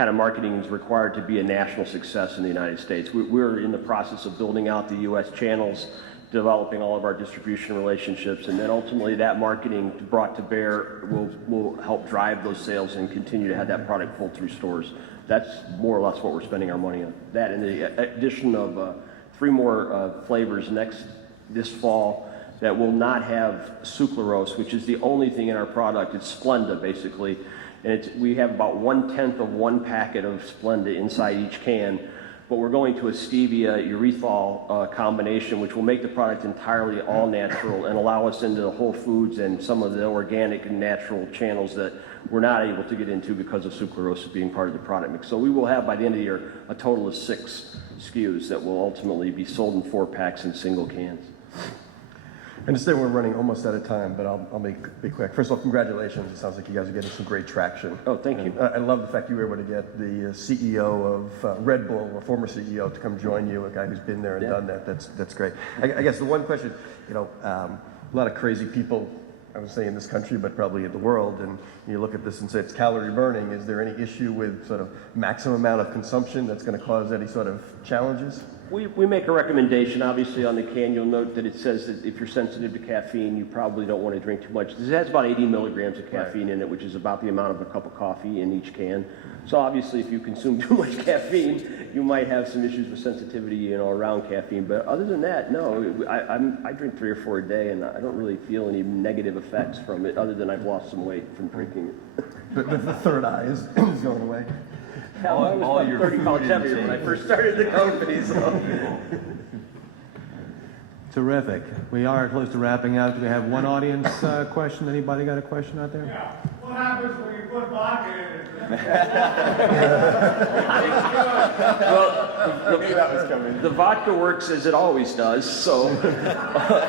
of marketing is required to be a national success in the United States. We're in the process of building out the U.S. channels, developing all of our distribution relationships, and then ultimately that marketing brought to bear will help drive those sales and continue to have that product pull through stores. That's more or less what we're spending our money on. That and the addition of 3 more flavors this fall that will not have sucralose, which is the only thing in our product. It's Splenda, basically. And we have about 1/10 of 1 packet of Splenda inside each can. But we're going to a stevia urethol combination, which will make the product entirely all natural and allow us into the Whole Foods and some of the organic and natural channels that we're not able to get into because of sucralose being part of the product mix. So we will have, by the end of the year, a total of 6 SKUs that will ultimately be sold in 4 packs and single cans. I understand we're running almost out of time, but I'll be quick. First of all, congratulations. It sounds like you guys are getting some great traction. Oh, thank you. I love the fact you were able to get the CEO of Red Bull, a former CEO, to come join you, a guy who's been there and done that. That's great. I guess the one question, a lot of crazy people, I would say in this country, but probably in the world, and you look at this and say it's calorie burning. Is there any issue with sort of maximum amount of consumption that's going to cause any sort of challenges? We make a recommendation. Obviously, on the can, you'll note that it says that if you're sensitive to caffeine, you probably don't want to drink too much. This has about 80 milligrams of caffeine in it, which is about the amount of a cup of coffee in each can. So obviously, if you consume too much caffeine, you might have some issues with sensitivity, around caffeine. But other than that, no. I drink 3 or 4 a day, and I don't really feel any negative effects from it, other than I've lost some weight from drinking it. But the third eye is going away. I was about 30 pounds heavier when I first started the company, so. Terrific. We are close to wrapping up. Do we have one audience question? Anybody got a question out there? Yeah. What happens when you put vodka in it? Well, I knew that was coming. The vodka works as it always does, so.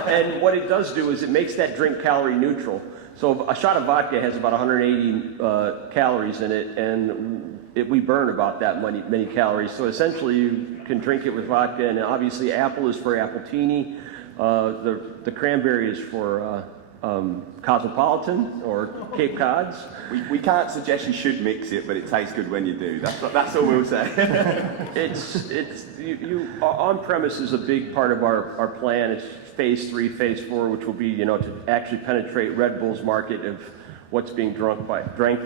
And what it does do is it makes that drink calorie neutral. So a shot of vodka has about 180 calories in it, and we burn about that many calories. So essentially, you can drink it with vodka, and obviously, apple is for appletini. The cranberry is for Cosmopolitan or Cape Cods. We can't suggest you should mix it, but it tastes good when you do. That's all we'll say. On-premise is a big part of our plan. It's phase 3, phase 4, which will be, to actually penetrate Red Bull's market of what's being drank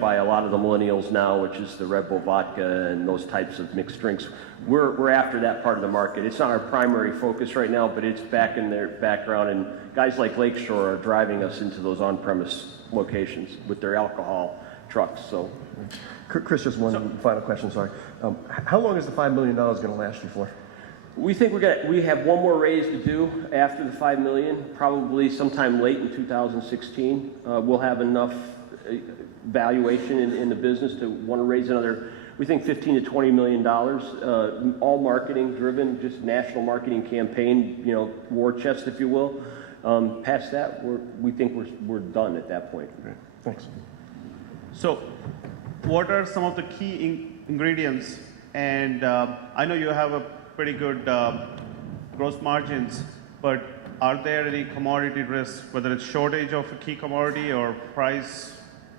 by a lot of the millennials now, which is the Red Bull vodka and those types of mixed drinks. We're after that part of the market. It's not our primary focus right now, but it's back in their background, and guys like Lakeshore are driving us into those on-premise locations with their alcohol trucks. So, Chris, just one final question, sorry. How long is the $5 million going to last you for? we think we have one more raise to do after the $5 million, probably sometime late in 2016. We'll have enough valuation in the business to want to raise another, we think $15 to $20 million, all marketing driven, just national marketing campaign, war chest, if you will. Past that, we think we're done at that point. Great. Thanks. So, what are some of the key ingredients? And I know you have a pretty good gross margins, but are there any commodity risks, whether it's shortage of a key commodity or price,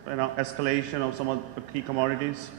escalation of some of the key commodities?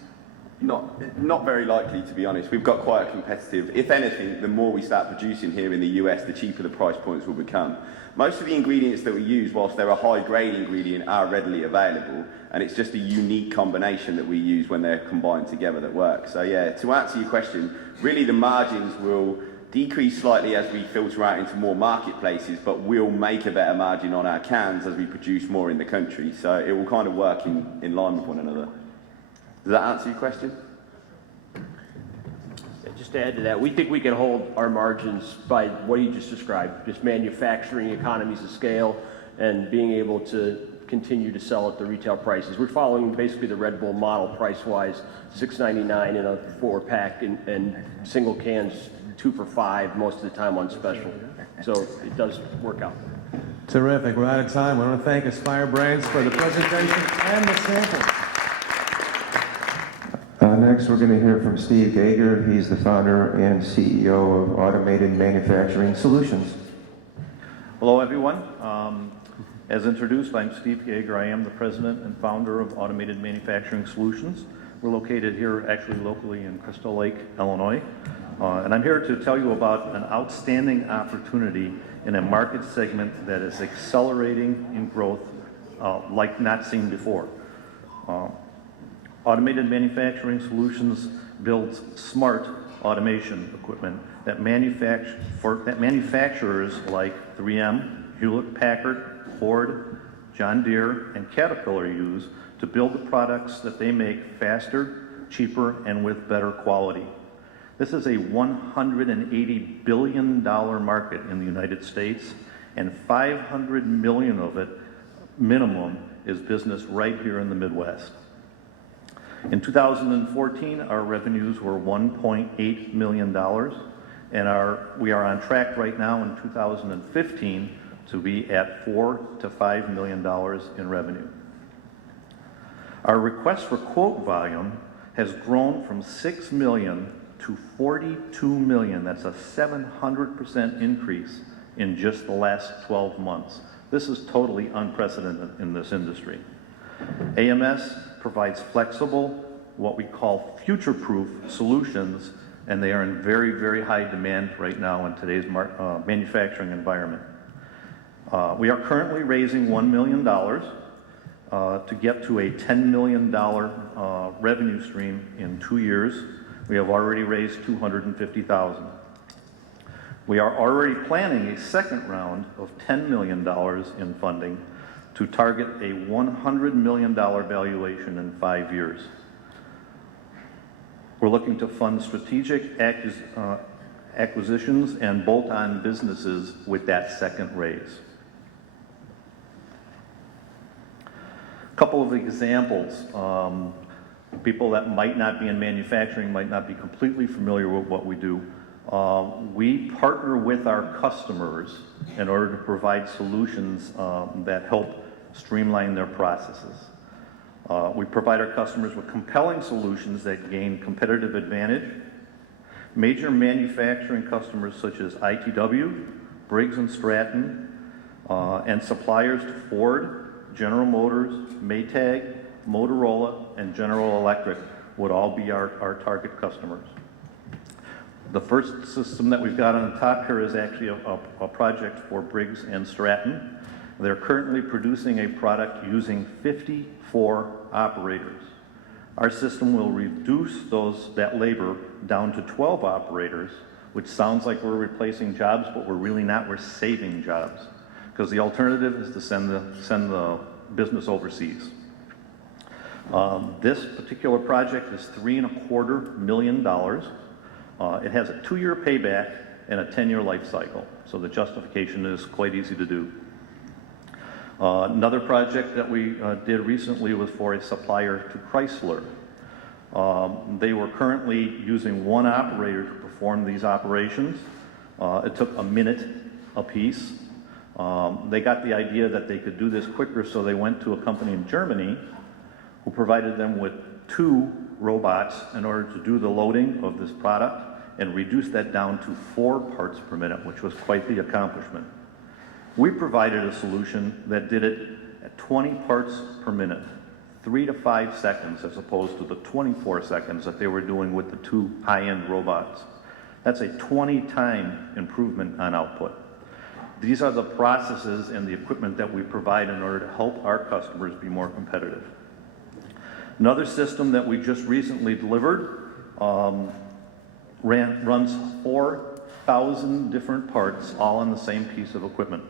Not very likely, to be honest. We've got quite a competitive, if anything, the more we start producing here in the US, the cheaper the price points will become. Most of the ingredients that we use, whilst they're a high-grade ingredient, are readily available, and it's just a unique combination that we use when they're combined together that works. So yeah, to answer your question, really the margins will decrease slightly as we filter out into more marketplaces, but we'll make a better margin on our cans as we produce more in the country. So it will kind of work in line with one another. Does that answer your question? Just to add to that, we think we can hold our margins by what you just described, just manufacturing economies of scale and being able to continue to sell at the retail prices. We're following basically the Red Bull model price-wise, $6.99 in a 4-pack and single cans 2 for $5 most of the time on special. So it does work out. Terrific. We're out of time. We want to thank Aspire Brands for the presentation and the samples. Next, we're going to hear from Steve Gager. He's the founder and CEO of Automated Manufacturing Solutions. Hello, everyone. As introduced, I'm Steve Gager. I am the president and founder of Automated Manufacturing Solutions. We're located here, actually locally in Crystal Lake, Illinois. And I'm here to tell you about an outstanding opportunity in a market segment that is accelerating in growth like not seen before. Automated Manufacturing Solutions builds smart automation equipment that manufacturers like 3M, Hewlett-Packard, Ford, John Deere, and Caterpillar use to build the products that they make faster, cheaper, and with better quality. This is a $180 billion market in the United States, and 500 million of it, minimum, is business right here in the Midwest. In 2014, our revenues were $1.8 million, and we are on track right now in 2015 to be at $4 to $5 million in revenue. Our request for quote volume has grown from 6 million to 42 million. That's a 700% increase in just the last 12 months. This is totally unprecedented in this industry. AMS provides flexible, what we call future-proof solutions, and they are in very, very high demand right now in today's manufacturing environment. We are currently raising $1 million to get to a $10 million revenue stream in 2 years. We have already raised $250,000. We are already planning a second round of $10 million in funding to target a $100 million valuation in 5 years. We're looking to fund strategic acquisitions and bolt-on businesses with that second raise. A couple of examples. People that might not be in manufacturing might not be completely familiar with what we do. We partner with our customers in order to provide solutions that help streamline their processes. We provide our customers with compelling solutions that gain competitive advantage. Major manufacturing customers such as ITW, Briggs & Stratton, and suppliers to Ford, General Motors, Maytag, Motorola, and General Electric would all be our target customers. The first system that we've got on the top here is actually a project for Briggs & Stratton. They're currently producing a product using 54 operators. Our system will reduce that labor down to 12 operators, which sounds like we're replacing jobs, but we're really not. We're saving jobs, because the alternative is to send the business overseas. This particular project is $3.25 million. It has a 2-year payback and a 10-year life cycle, so the justification is quite easy to do. Another project that we did recently was for a supplier to Chrysler. They were currently using one operator to perform these operations. It took a minute apiece. They got the idea that they could do this quicker, so they went to a company in Germany who provided them with 2 robots in order to do the loading of this product and reduce that down to 4 parts per minute, which was quite the accomplishment. We provided a solution that did it at 20 parts per minute, 3 to 5 seconds, as opposed to the 24 seconds that they were doing with the 2 high-end robots. That's a 20-time improvement on output. These are the processes and the equipment that we provide in order to help our customers be more competitive. Another system that we just recently delivered runs 4,000 different parts all on the same piece of equipment.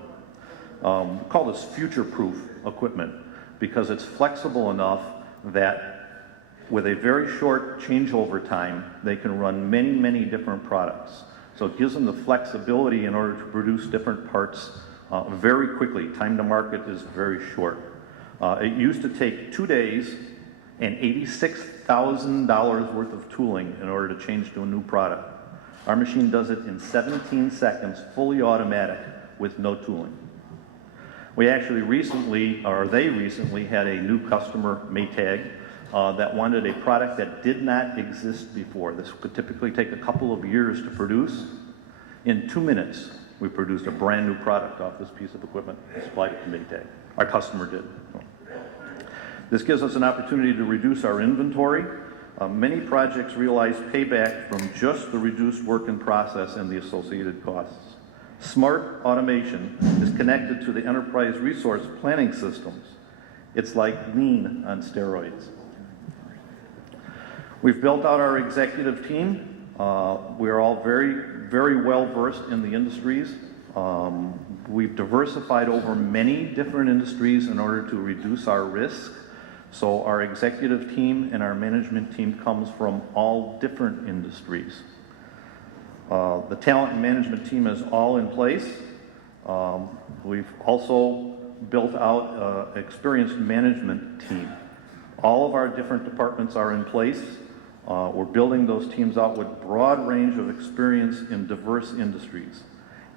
We call this future-proof equipment because it's flexible enough that with a very short changeover time, they can run many, many different products. So it gives them the flexibility in order to produce different parts very quickly. Time to market is very short. It used to take 2 days and $86,000 worth of tooling in order to change to a new product. Our machine does it in 17 seconds, fully automatic, with no tooling. We actually they recently had a new customer, Maytag, that wanted a product that did not exist before. This could typically take a couple of years to produce. In 2 minutes, we produced a brand new product off this piece of equipment and supplied it to Maytag. Our customer did. This gives us an opportunity to reduce our inventory. Many projects realize payback from just the reduced work in process and the associated costs. Smart automation is connected to the enterprise resource planning systems. It's like lean on steroids. We've built out our executive team. We're all very, very well versed in the industries. We've diversified over many different industries in order to reduce our risk. So our executive team and our management team comes from all different industries. The talent and management team is all in place. We've also built out an experienced management team. All of our different departments are in place. We're building those teams out with broad range of experience in diverse industries.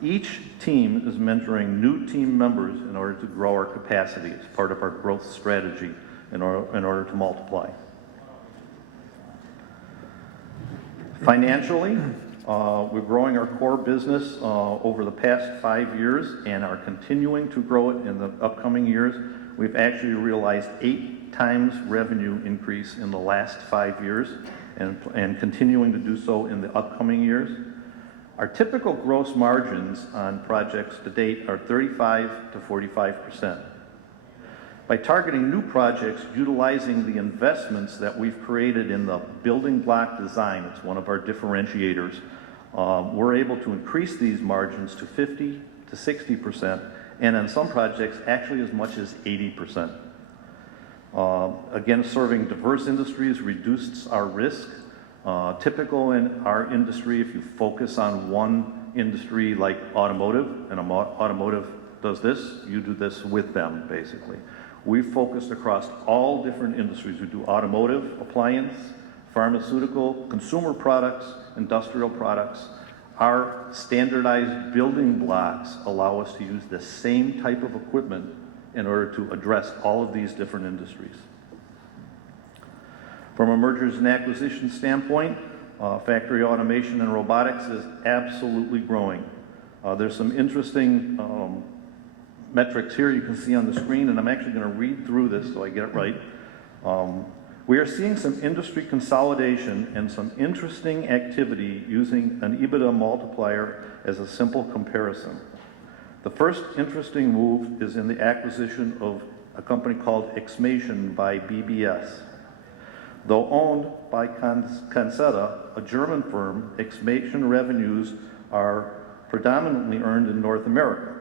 Each team is mentoring new team members in order to grow our capacity. It's part of our growth strategy in order to multiply. Financially, we're growing our core business over the past 5 years and are continuing to grow it in the upcoming years. We've actually realized 8 times revenue increase in the last 5 years and continuing to do so in the upcoming years. Our typical gross margins on projects to date are 35 to 45%. By targeting new projects, utilizing the investments that we've created in the building block design, it's one of our differentiators, we're able to increase these margins to 50 to 60%, and on some projects, actually as much as 80%. Again, serving diverse industries reduces our risk. Typical in our industry, if you focus on one industry like automotive, and automotive does this, you do this with them, basically. We focused across all different industries. We do automotive, appliance, pharmaceutical, consumer products, industrial products. Our standardized building blocks allow us to use the same type of equipment in order to address all of these different industries. From a mergers and acquisitions standpoint, factory automation and robotics is absolutely growing. There's some interesting metrics here you can see on the screen, and I'm actually going to read through this so I get it right. We are seeing some industry consolidation and some interesting activity using an EBITDA multiplier as a simple comparison. The first interesting move is in the acquisition of a company called Xmation by BBS. Though owned by Canseta, a German firm, Xmation revenues are predominantly earned in North America.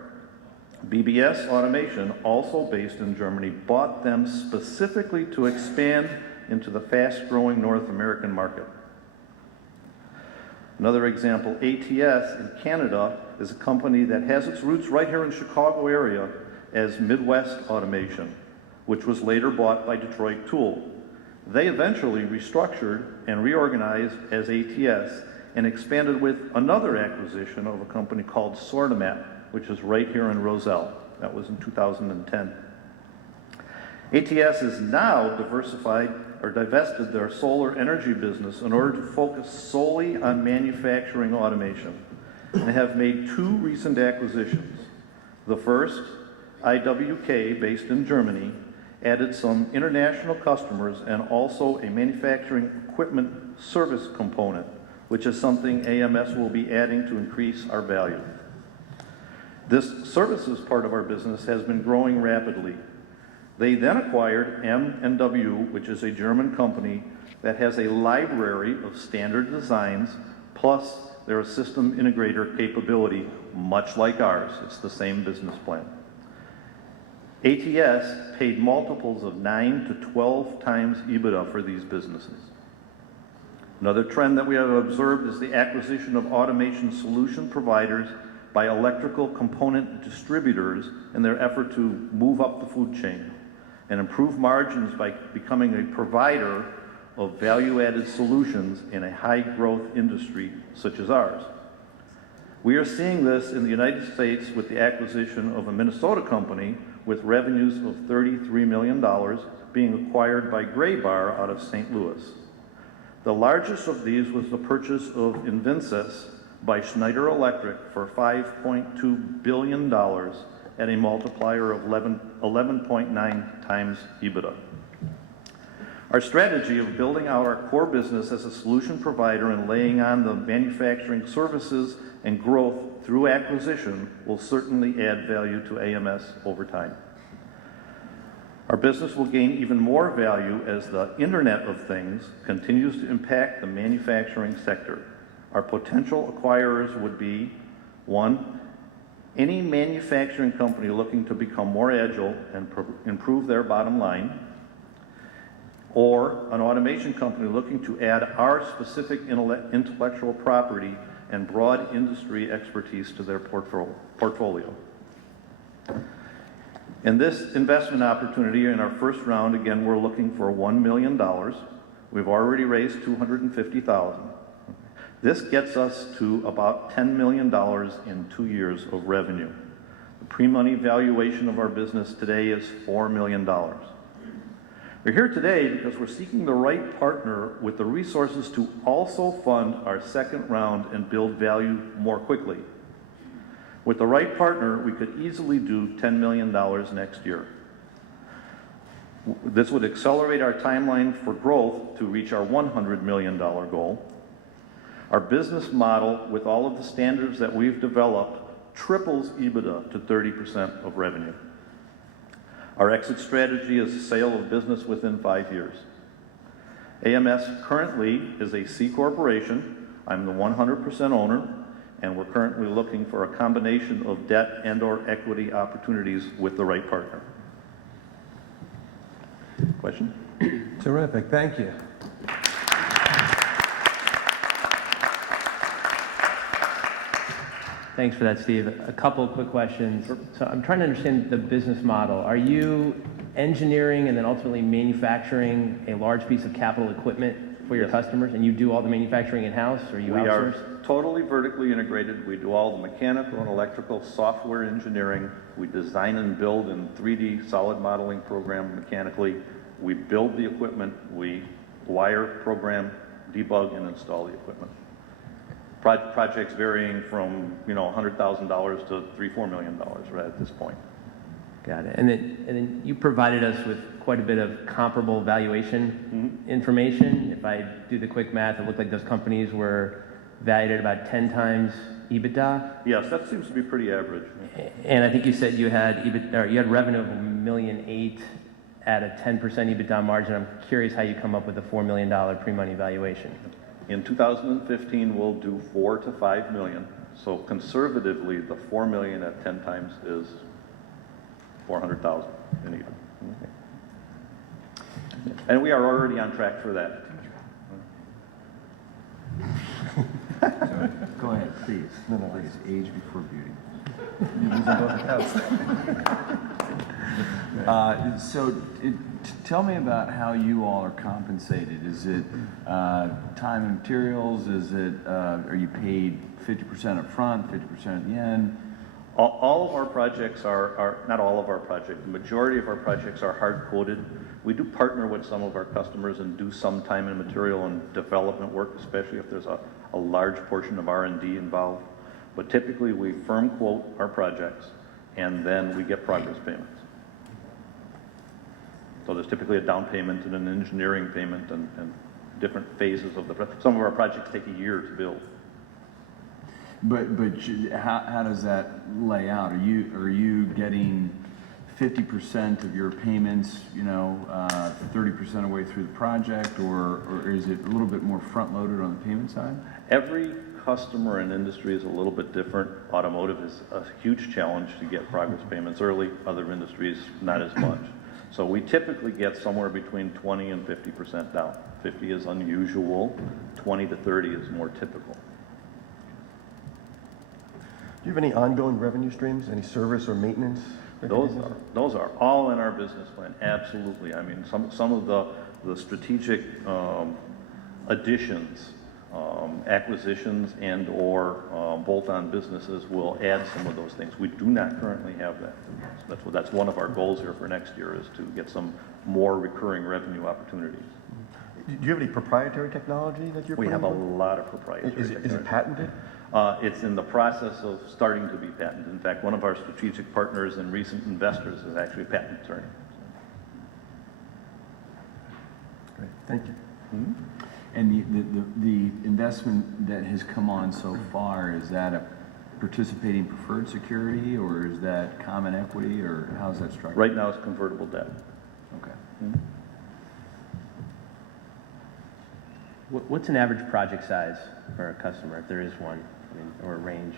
BBS Automation, also based in Germany, bought them specifically to expand into the fast-growing North American market. Another example, ATS in Canada is a company that has its roots right here in the Chicago area as Midwest Automation, which was later bought by Detroit Tool. They eventually restructured and reorganized as ATS and expanded with another acquisition of a company called Sortimat, which is right here in Roselle. That was in 2010. ATS is now diversified or divested their solar energy business in order to focus solely on manufacturing automation and have made two recent acquisitions. The first, IWK, based in Germany, added some international customers and also a manufacturing equipment service component, which is something AMS will be adding to increase our value. This services part of our business has been growing rapidly. They then acquired M&W, which is a German company that has a library of standard designs, plus they're a system integrator capability, much like ours. It's the same business plan. ATS paid multiples of 9 to 12 times EBITDA for these businesses. Another trend that we have observed is the acquisition of automation solution providers by electrical component distributors in their effort to move up the food chain and improve margins by becoming a provider of value-added solutions in a high-growth industry such as ours. We are seeing this in the United States with the acquisition of a Minnesota company with revenues of $33 million being acquired by Graybar out of St. Louis. The largest of these was the purchase of Invincess by Schneider Electric for $5.2 billion at a multiplier of 11.9 times EBITDA. Our strategy of building out our core business as a solution provider and laying on the manufacturing services and growth through acquisition will certainly add value to AMS over time. Our business will gain even more value as the Internet of Things continues to impact the manufacturing sector. Our potential acquirers would be, one, any manufacturing company looking to become more agile and improve their bottom line, or an automation company looking to add our specific intellectual property and broad industry expertise to their portfolio. In this investment opportunity in our first round, again, we're looking for $1 million. We've already raised $250,000. This gets us to about $10 million in 2 years of revenue. The pre-money valuation of our business today is $4 million. We're here today because we're seeking the right partner with the resources to also fund our second round and build value more quickly. With the right partner, we could easily do $10 million next year. This would accelerate our timeline for growth to reach our $100 million goal. Our business model, with all of the standards that we've developed, triples EBITDA to 30% of revenue. Our exit strategy is the sale of business within 5 years. AMS currently is a C corporation. I'm the 100% owner, and we're currently looking for a combination of debt and/or equity opportunities with the right partner. Question? Terrific, thank you. Thanks for that, Steve. A couple of quick questions. So I'm trying to understand the business model. Are you engineering and then ultimately manufacturing a large piece of capital equipment for your customers, and you do all the manufacturing in-house, or you outsource? We are totally vertically integrated. We do all the mechanical and electrical software engineering. We design and build in 3D solid modeling program mechanically. We build the equipment. We wire, program, debug, and install the equipment. Projects varying from $100,000 to $3-4 million right at this point. Got it. And then you provided us with quite a bit of comparable valuation information. If I do the quick math, it looked like those companies were valued at about 10 times EBITDA. Yes, that seems to be pretty average. And I think you said you had revenue of $1.8 million at a 10% EBITDA margin. I'm curious how you come up with a $4 million pre-money valuation. In 2015, we'll do $4 to $5 million. So conservatively, the $4 million at 10 times is 400,000 in either. And we are already on track for that. Go ahead, please. No, please. Age before beauty. Tell me about how you all are compensated. Is it time and materials? Is it are you paid 50% up front, 50% at the end? All of our projects are not all of our projects. The majority of our projects are hard-coded. We do partner with some of our customers and do some time and material and development work, especially if there's a large portion of R&D involved. But typically, we firm quote our projects, and then we get progress payments. So there's typically a down payment and an engineering payment and different phases of the project. Some of our projects take a year to build. But how does that lay out? Are you getting 50% of your payments, 30% of the way through the project, or is it a little bit more front-loaded on the payment side? Every customer and industry is a little bit different. Automotive is a huge challenge to get progress payments early. Other industries, not as much. So we typically get somewhere between 20 and 50% down. 50 is unusual. 20 to 30 is more typical. Do you have any ongoing revenue streams, any service or maintenance? Those are all in our business plan, absolutely. I mean, some of the strategic additions, acquisitions and or bolt-on businesses will add some of those things. We do not currently have that. So that's one of our goals here for next year, is to get some more recurring revenue opportunities. Do you have any proprietary technology that you're We have a putting with? lot of proprietary technology. Is it patented? It's in the process of starting to be patented. In fact, one of our strategic partners and recent investors is actually a patent attorney. Great, thank you. Mm-hmm. And the investment that has come on so far, is that a participating preferred security, or is that common equity, or how's that structured? Right now it's convertible debt. Okay. Mm-hmm. What's an average project size for a customer, if there is one, or a range?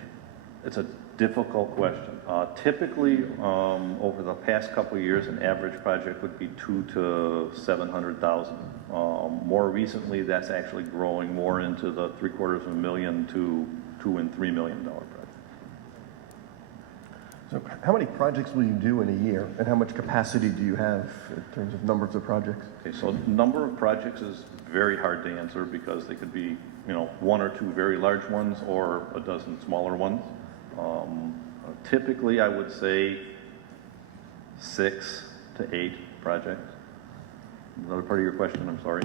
It's a difficult question. Typically, over the past couple of years, an average project would be $200,000 to $700,000. More recently, that's actually growing more into the $750,000 to $2 and $3 million projects. So how many projects will you do in a year, and how much capacity do you have in terms of numbers of projects? Okay, so number of projects is very hard to answer because they could be, one or two very large ones or a dozen smaller ones. Typically, I would say 6 to 8 projects. Another part of your question, I'm sorry.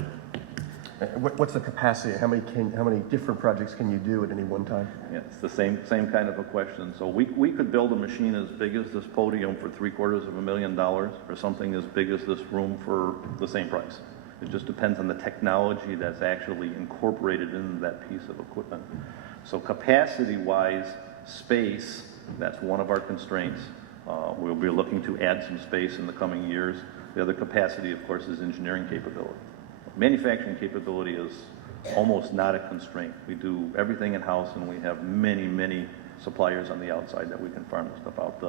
What's the capacity? How many different projects can you do at any one time? Yeah, it's the same kind of a question. So we could build a machine as big as this podium for $750,000, or something as big as this room for the same price. It just depends on the technology that's actually incorporated into that piece of equipment. So capacity-wise, space, that's one of our constraints. We'll be looking to add some space in the coming years. The other capacity, of course, is engineering capability. Manufacturing capability is almost not a constraint. We do everything in-house, and we have many suppliers on the outside that we can farm the stuff out.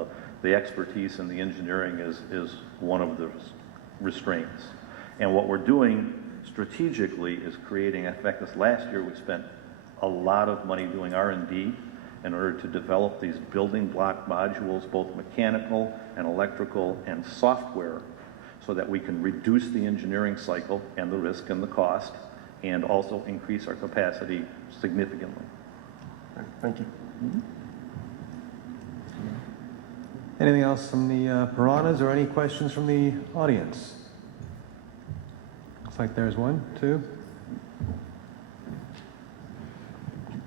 The expertise and the engineering is one of the restraints. And what we're doing strategically is creating, in fact, this last year we spent a lot of money doing R&D in order to develop these building block modules, both mechanical and electrical and software, so that we can reduce the engineering cycle and the risk and the cost, and also increase our capacity significantly. Thank you. Mm-hmm. Anything else from the Piranhas, or any questions from the audience? Looks like there's one, two.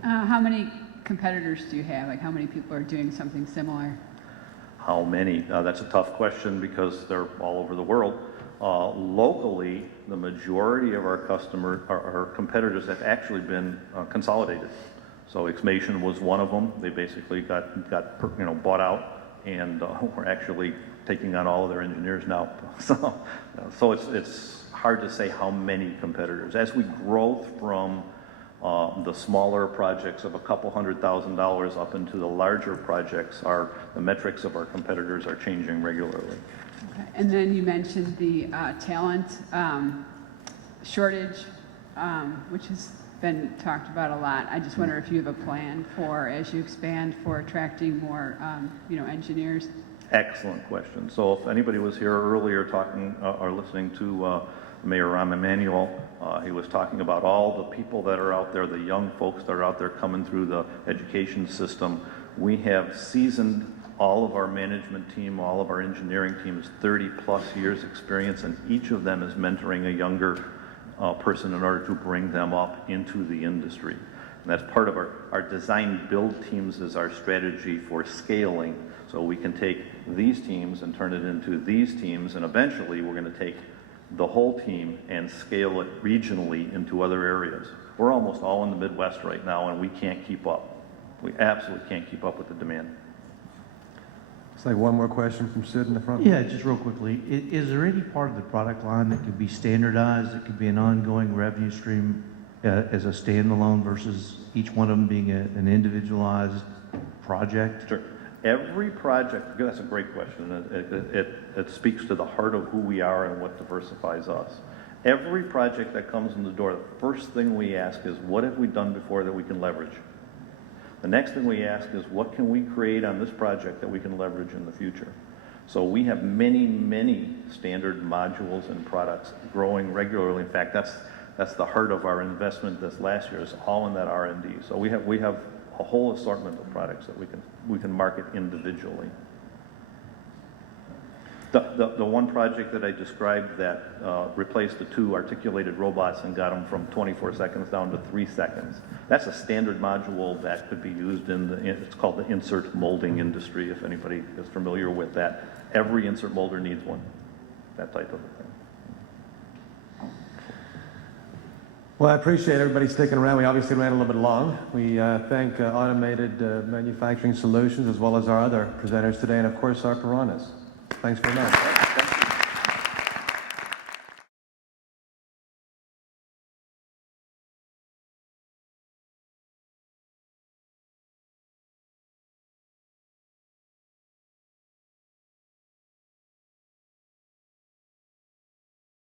How many competitors do you have? Like, how many people are doing something similar? How many? That's a tough question because they're all over the world. Locally, the majority of our competitors have actually been consolidated. So Xmation was one of them. They basically got bought out, and we're actually taking on all of their engineers now. So it's hard to say how many competitors. As we grow from The smaller projects of a couple $100,000 up into the larger projects the metrics of our competitors are changing regularly. Okay. And then you mentioned the talent shortage, which has been talked about a lot. I just wonder if you have a plan for, as you expand, for attracting more, engineers. Excellent question. So if anybody was here earlier talking or listening to Mayor Rahm Emanuel, he was talking about all the people that are out there, the young folks that are out there coming through the education system. We have seasoned all of our management team, all of our engineering teams, 30 plus years experience, and each of them is mentoring a younger person in order to bring them up into the industry. And that's part of our design build teams is our strategy for scaling. So we can take these teams and turn it into these teams, and eventually we're going to take the whole team and scale it regionally into other areas. We're almost all in the Midwest right now, and we can't keep up. We absolutely can't keep up with the demand. It's like one more question from Sid in the front. Yeah, just real quickly, is there any part of the product line that could be standardized, that could be an ongoing revenue stream as a standalone versus each one of them being an individualized project? Sure. Every project, that's a great question. It speaks to the heart of who we are and what diversifies us. Every project that comes in the door, the first thing we ask is, what have we done before that we can leverage? The next thing we ask is, what can we create on this project that we can leverage in the future? So we have many, many standard modules and products growing regularly. In fact, that's the heart of our investment this last year, is all in that R&D. So we have a whole assortment of products that we can market individually. The one project that I described that replaced the 2 articulated robots and got them from 24 seconds down to 3 seconds. That's a standard module that could be used it's called the insert molding industry, if anybody is familiar with that. Every insert molder needs one, that type of a thing. Well, I appreciate everybody sticking around. We obviously ran a little bit long. We thank Automated Manufacturing Solutions as well as our other presenters today, and of course our Piranhas. Thanks very much.